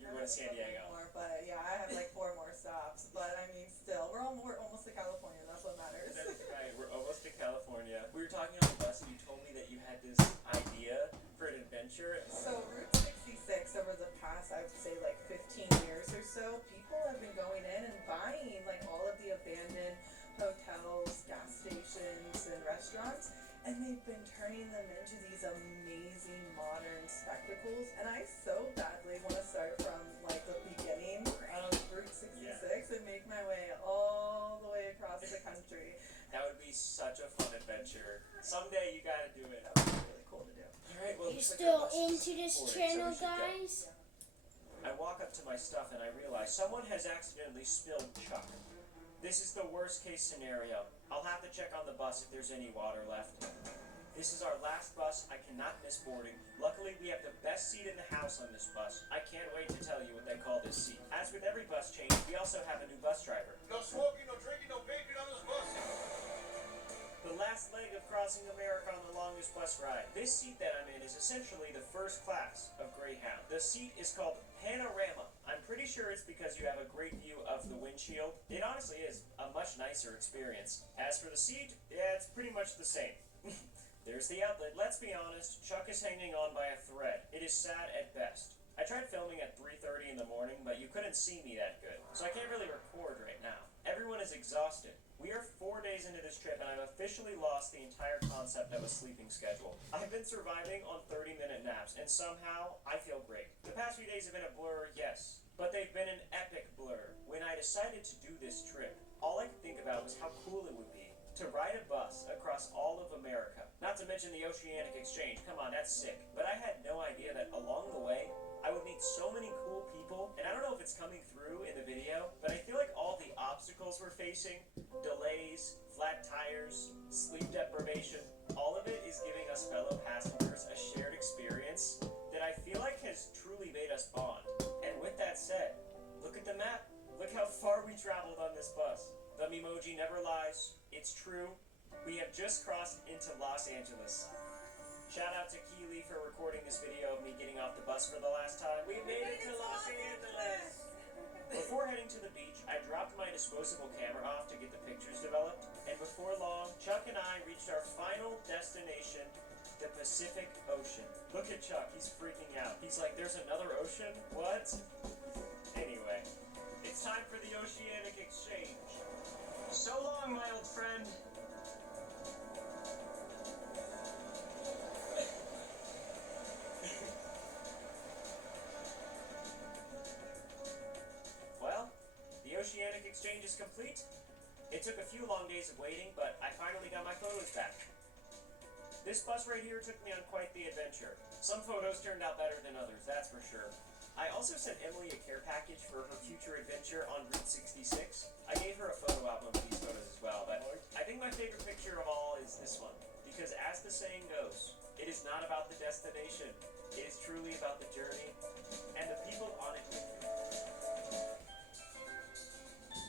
you're going to San Diego. But yeah, I have like 4 more stops. But I mean, still, we're almost to California. That's what matters. That's right. We're almost to California. We were talking on the bus and you told me that you had this idea for an adventure. So Route 66 over the past, I would say like 15 years or so, people have been going in and buying like all of the abandoned hotels, gas stations, and restaurants, and they've been turning them into these amazing modern spectacles. And I so badly want to start from like the beginning of Route 66 and make my way all the way across the country. That would be such a fun adventure. Someday you gotta do it. That would be really cool to do. Alright, well, You looks like still our bus is into this forward, so channel, we should go. guys? I walk up to my stuff and I realize someone has accidentally spilled Chuck. This is the worst case scenario. I'll have to check on the bus if there's any water left. This is our last bus. I cannot miss boarding. Luckily, we have the best seat in the house on this bus. I can't wait to tell you what they call this seat. As with every bus change, we also have a new bus driver. No smoking, no drinking, no vaping on this bus. The last leg of crossing America on the longest bus ride. This seat that I'm in is essentially the first class of Greyhound. The seat is called Panorama. I'm pretty sure it's because you have a great view of the windshield. It honestly is a much nicer experience. As for the seat, yeah, it's pretty much the same. There's the outlet. Let's be honest, Chuck is hanging on by a thread. It is sad at best. I tried filming at 3:30 in the morning, but you couldn't see me that good, so I can't really record right now. Everyone is exhausted. We are 4 days into this trip, and I've officially lost the entire concept of a sleeping schedule. I've been surviving on 30-minute naps, and somehow I feel great. The past few days have been a blur, yes, but they've been an epic blur. When I decided to do this trip, all I could think about was how cool it would be to ride a bus across all of America. Not to mention the Oceanic Exchange. Come on, that's sick. But I had no idea that along the way, I would meet so many cool people. And I don't know if it's coming through in the video, but I feel like all the obstacles we're facing, delays, flat tires, sleep deprivation, all of it is giving us fellow passengers a shared experience that I feel like has truly made us bond. And with that said, look at the map. Look how far we traveled on this bus. The Memoji never lies. It's true. We have just crossed into Los Angeles. Shout out to Keely for recording this video of me getting off the bus for the last time. We made it to Los Angeles! Before heading to the beach, I dropped my disposable camera off to get the pictures developed. And before long, Chuck and I reached our final destination, the Pacific Ocean. Look at Chuck, he's freaking out. He's like, there's another ocean? What? Anyway, it's time for the Oceanic Exchange. So long, my old friend. Well, the Oceanic Exchange is complete. It took a few long days of waiting, but I finally got my photos back. This bus right here took me on quite the adventure. Some photos turned out better than others, that's for sure. I also sent Emily a care package for her future adventure on Route 66. I gave her a photo album of these photos as well, but I think my favorite picture of all is this one. Because as the saying goes, it is not about the destination. It is truly about the journey and the people on it with you.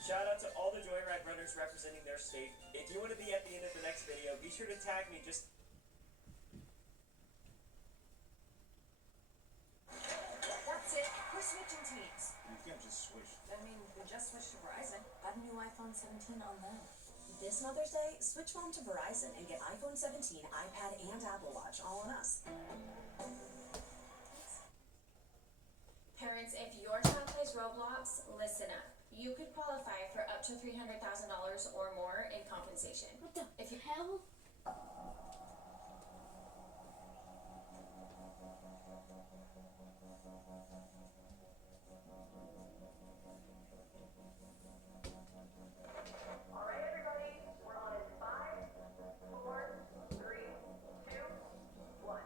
Shout out to all the Joyride runners representing their state. If you want to be at the end of the next video, be sure to tag me. That's it. We're switching teams. You can't just switch. I mean, we just switched to Verizon. Got a new iPhone 17 on them. This Mother's Day, switch mom to Verizon and get iPhone 17, iPad, and Apple Watch all on us. Parents, if your child plays Roblox, listen up. You could qualify for up to $300,000 or more in compensation. What the If you hell? Alright, everybody, we're on in 5, 4, 3, 2, 1.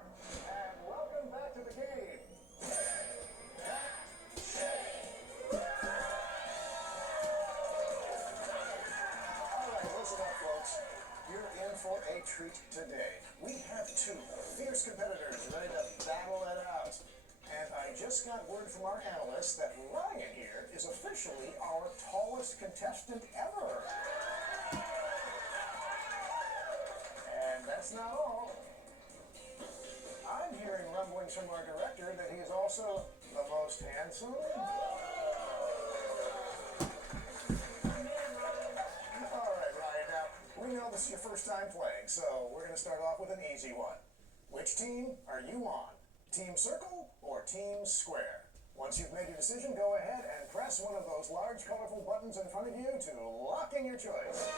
And welcome back to the game. Alright, listen up, folks. You're in for a treat today. We have two fierce competitors ready to battle it out. And I just got word from our analyst that Ryan here is officially our tallest contestant ever. And that's not all. I'm hearing rumblings from our director that he is also the most handsome. Alright, Ryan, now, we know this is your first time playing, so we're going to start off with an easy one. Which team are you on? Team Circle or Team Square? Once you've made your decision, go ahead and press one of those large, colorful buttons in front of you to lock in your choice.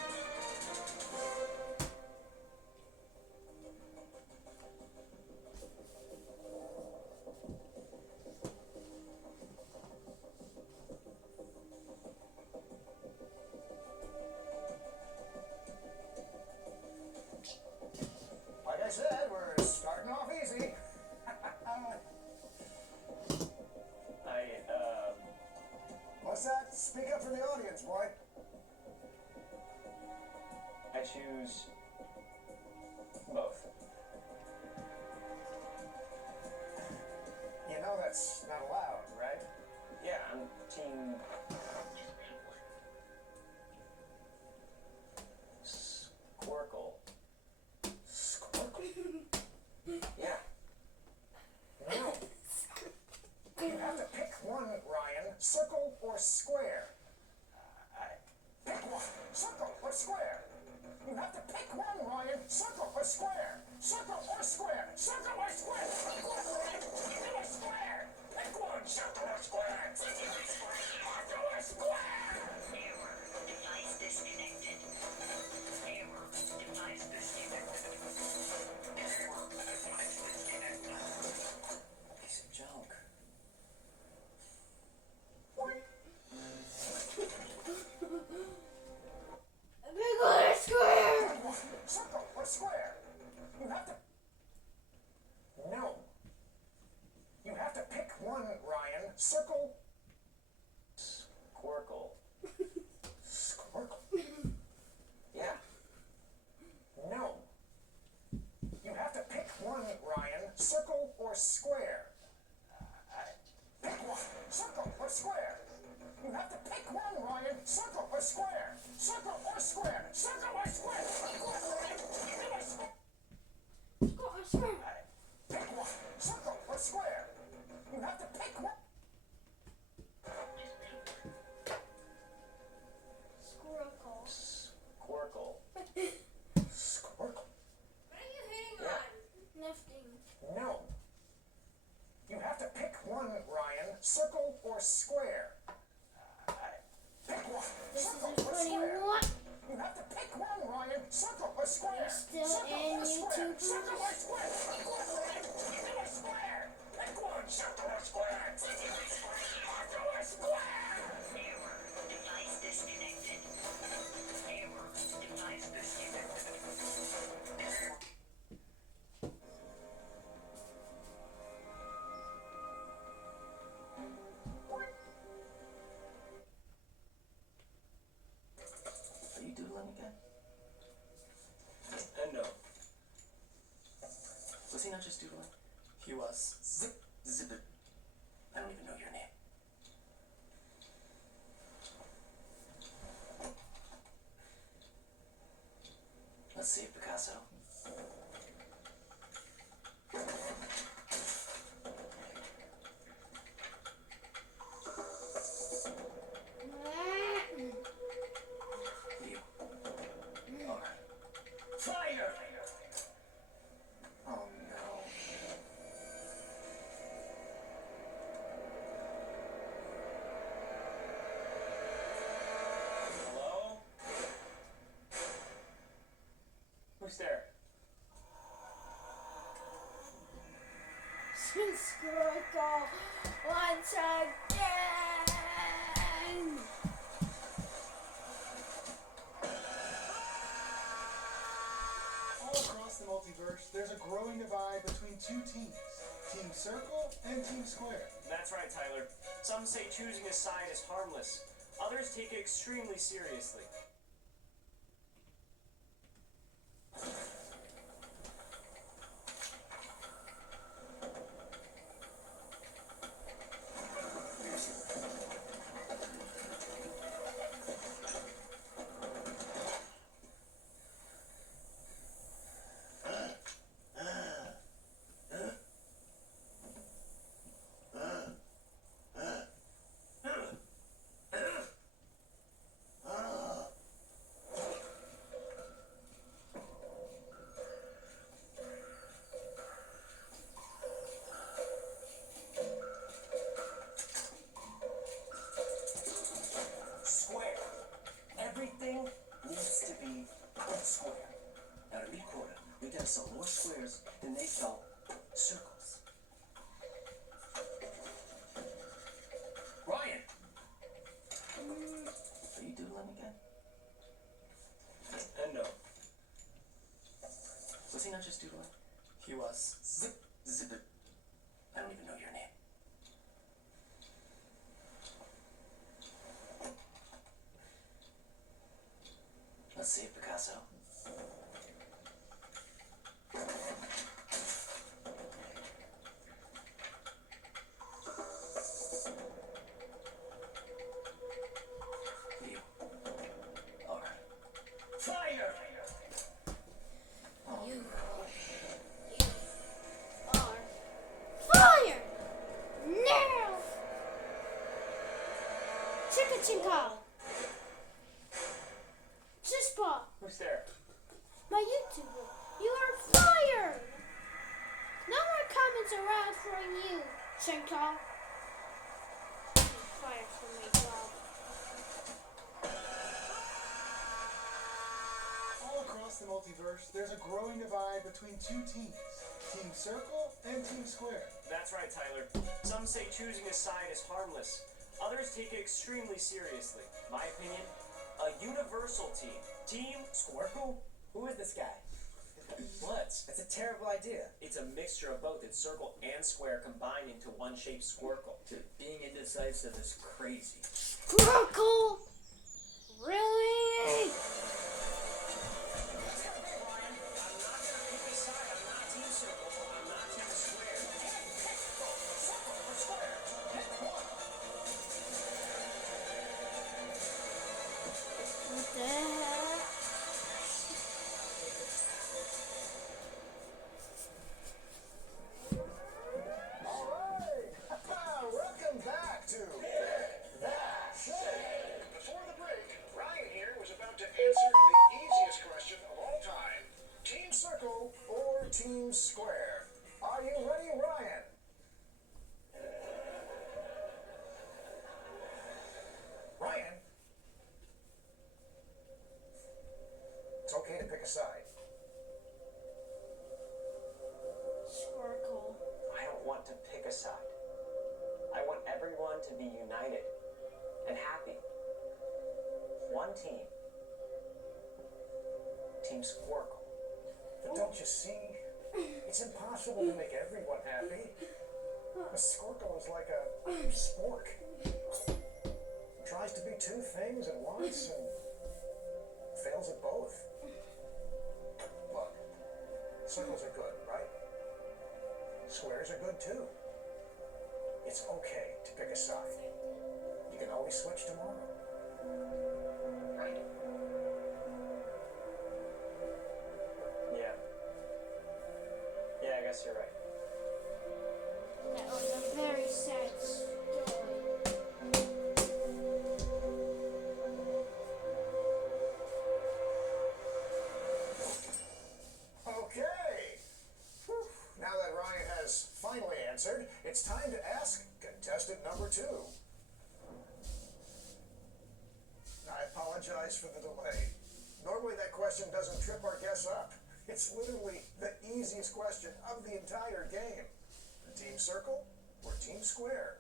Like I said, we're starting off easy. What's that? Speak up for the audience, boy. I choose both. That's not allowed, right? Yeah, I'm team... Squircle. Squircle? Yeah. No. You have to pick one, Ryan. Circle or square? Pick one. Circle or square? You have to pick one, Ryan. Circle or square? Circle or square? Circle or square? Circle or square? Pick one. Circle or square? Circle or square? Error. Device disconnected. Error. Device disconnected. Error. Device disconnected. Piece of junk. Big or square? Circle or square? You have to... No. You have to pick one, Ryan. Circle... Squircle. Squircle? Yeah. No. You have to pick one, Ryan. Circle or square? Pick one. Circle or square? You have to pick one, Ryan. Circle or square? Circle or square? Circle or square? Circle or square? Or square? Pick one. Circle or square? You have to pick one. Squircle. Squircle. Squircle? What are you hitting Yeah. on? Nothing. No. You have to pick one, Ryan. Circle or square? Pick one. This is Circle a or funny square? one. You have to pick one, Ryan. Circle or square? Still Circle in or square? YouTube? Circle or square? Circle or square? Pick one. Circle or square? Circle or square? Error. Device disconnected. Error. Device disconnected. Are you doodling again? And no. Was he not just doodling? He was. Zip. Zip it. I don't even know your name. Let's see, Picasso. You are fire! Oh no. Hello? Who's there? Squircle. Once again. All across the multiverse, there's a growing divide between two teams, Team Circle and Team Square. That's right, Tyler. Some say choosing a side is harmless. Others take it extremely seriously. saw more squares than they saw circles. Ryan! Are you doodling again? And no. Was he not just doodling? He was. Zip, zip it. I don't even know your name. Let's see, Picasso. Chicka. Chispa. Who's there? My YouTuber. You are fired. No more comments around for you, Chinka. I'm fired from my job. All across the multiverse, there's a growing divide between two teams. Team Circle and Team Square. That's right, Tyler. Some say choosing a side is harmless. Others take it extremely seriously. My opinion, a universal team. Team Squircle? Who is this guy? What? That's a terrible idea. It's a mixture of both. It's circle and square combined into one shape Squircle. Dude, being indecisive is crazy. Squircle! Really? What the heck? Welcome back to That Shit. Before the break, Ryan here was about to answer the easiest question of all time. Team Circle or Team Square? Are you ready, Ryan? Ryan? It's okay to pick a side. Squircle. I don't want to pick a side. I want everyone to be united and happy. One team. Team Squircle. But don't you see? It's impossible to make everyone happy. A Squircle is like a spork. Tries to be two things at once and fails at both. Look, circles are good, right? Squares are good too. It's okay to pick a side. You can always switch tomorrow. Right? Yeah, I guess you're right. That was a very sad story. Okay. Whew. Now that Ryan has finally answered, it's time to ask contestant number 2. I apologize for the delay. Normally that question doesn't trip our guests up. It's literally the easiest question of the entire game. Team Circle or Team Square?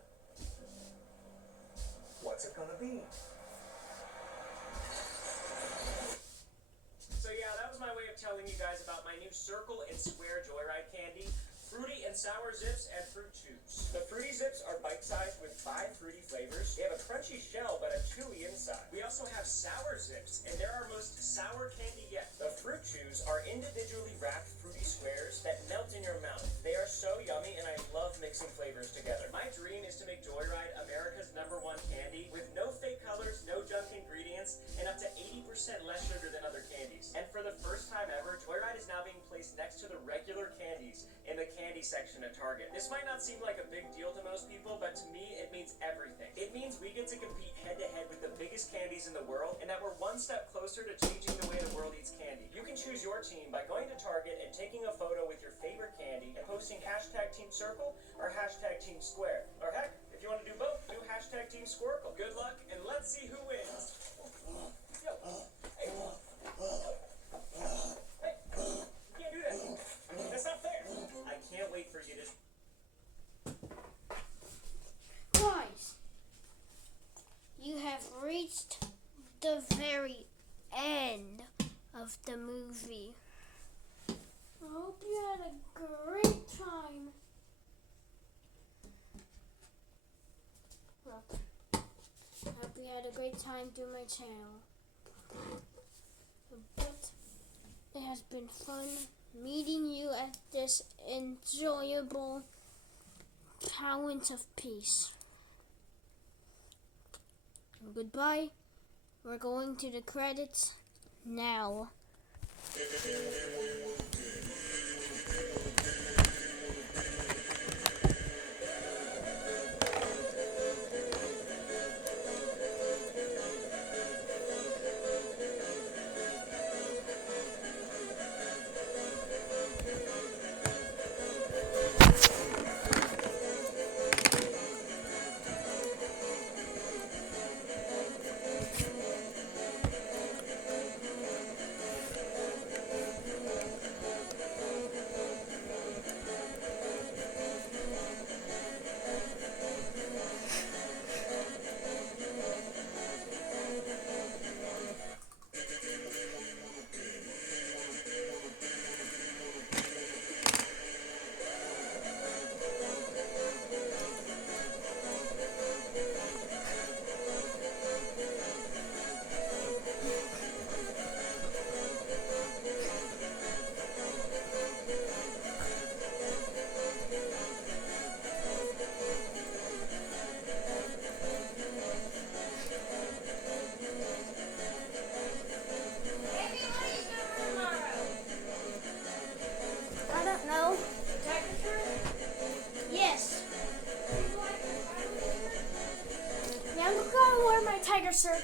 What's it gonna be? So yeah, that was my way of telling you guys about my new Circle and Square Joyride candy. Fruity and Sour Zips and Fruit Chews. The Fruity Zips are bite-sized with 5 fruity flavors. They have a crunchy shell but a chewy inside. We also have Sour Zips, and they're our most sour candy yet. The Fruit Chews are individually wrapped fruity squares that melt in your mouth. They are so yummy, and I love mixing flavors together. My dream is to make Joyride America's #1 candy with no fake colors, no junk ingredients, and up to 80% less sugar than other candies. And for the first time ever, Joyride is now being placed next to the regular candies in the candy section at Target. This might not seem like a big deal to most people, but to me, it means everything. It means we get to compete head-to-head with the biggest candies in the world, and that we're one step closer to changing the way the world eats candy. You can choose your team by going to Target and taking a photo with your favorite candy and posting #Team Circle or #Team Square. Or heck, if you want to do both, do #Team Squircle. Good luck, and let's see who wins. Yo, hey. Hey, you can't do that. That's not fair. I can't wait for you to... Guys, you have reached the very end of the movie. I hope you had a great time. Well, I hope you had a great time through my channel. But it has been fun meeting you at this enjoyable Talent of Peace. Goodbye. We're going to the credits now. wear my tiger shirt.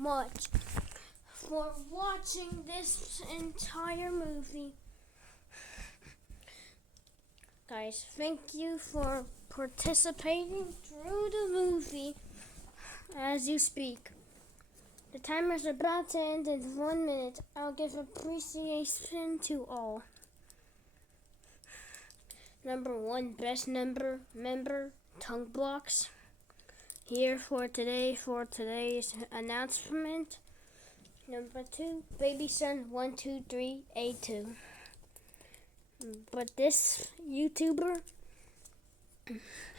much for watching this entire movie. Guys, thank you for participating through the movie as you speak. The timer's about to end in 1 minute. I'll give appreciation to all. Number 1, best member, Tongue Blocks. Here for today's announcement. Number 2, Baby Son 123A2. But this YouTuber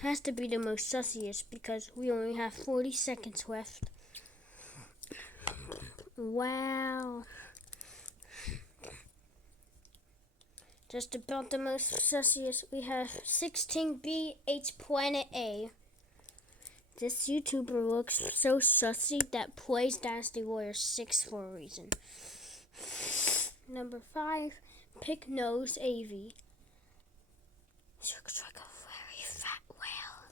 has to be the most sussiest because we only have 40 seconds left. Wow. Just about the most sussiest. We have 16B H Planet A. This YouTuber looks so sussy that plays Dynasty Warriors 6 for a reason. Number 5, Pick Nose AV. She looks like a very fat whale.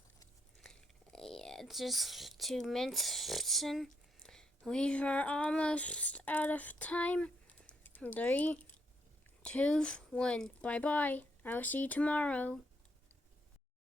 Yeah, just to mention, we are almost out of time. 3, 2, 1. Bye-bye. I'll see you tomorrow.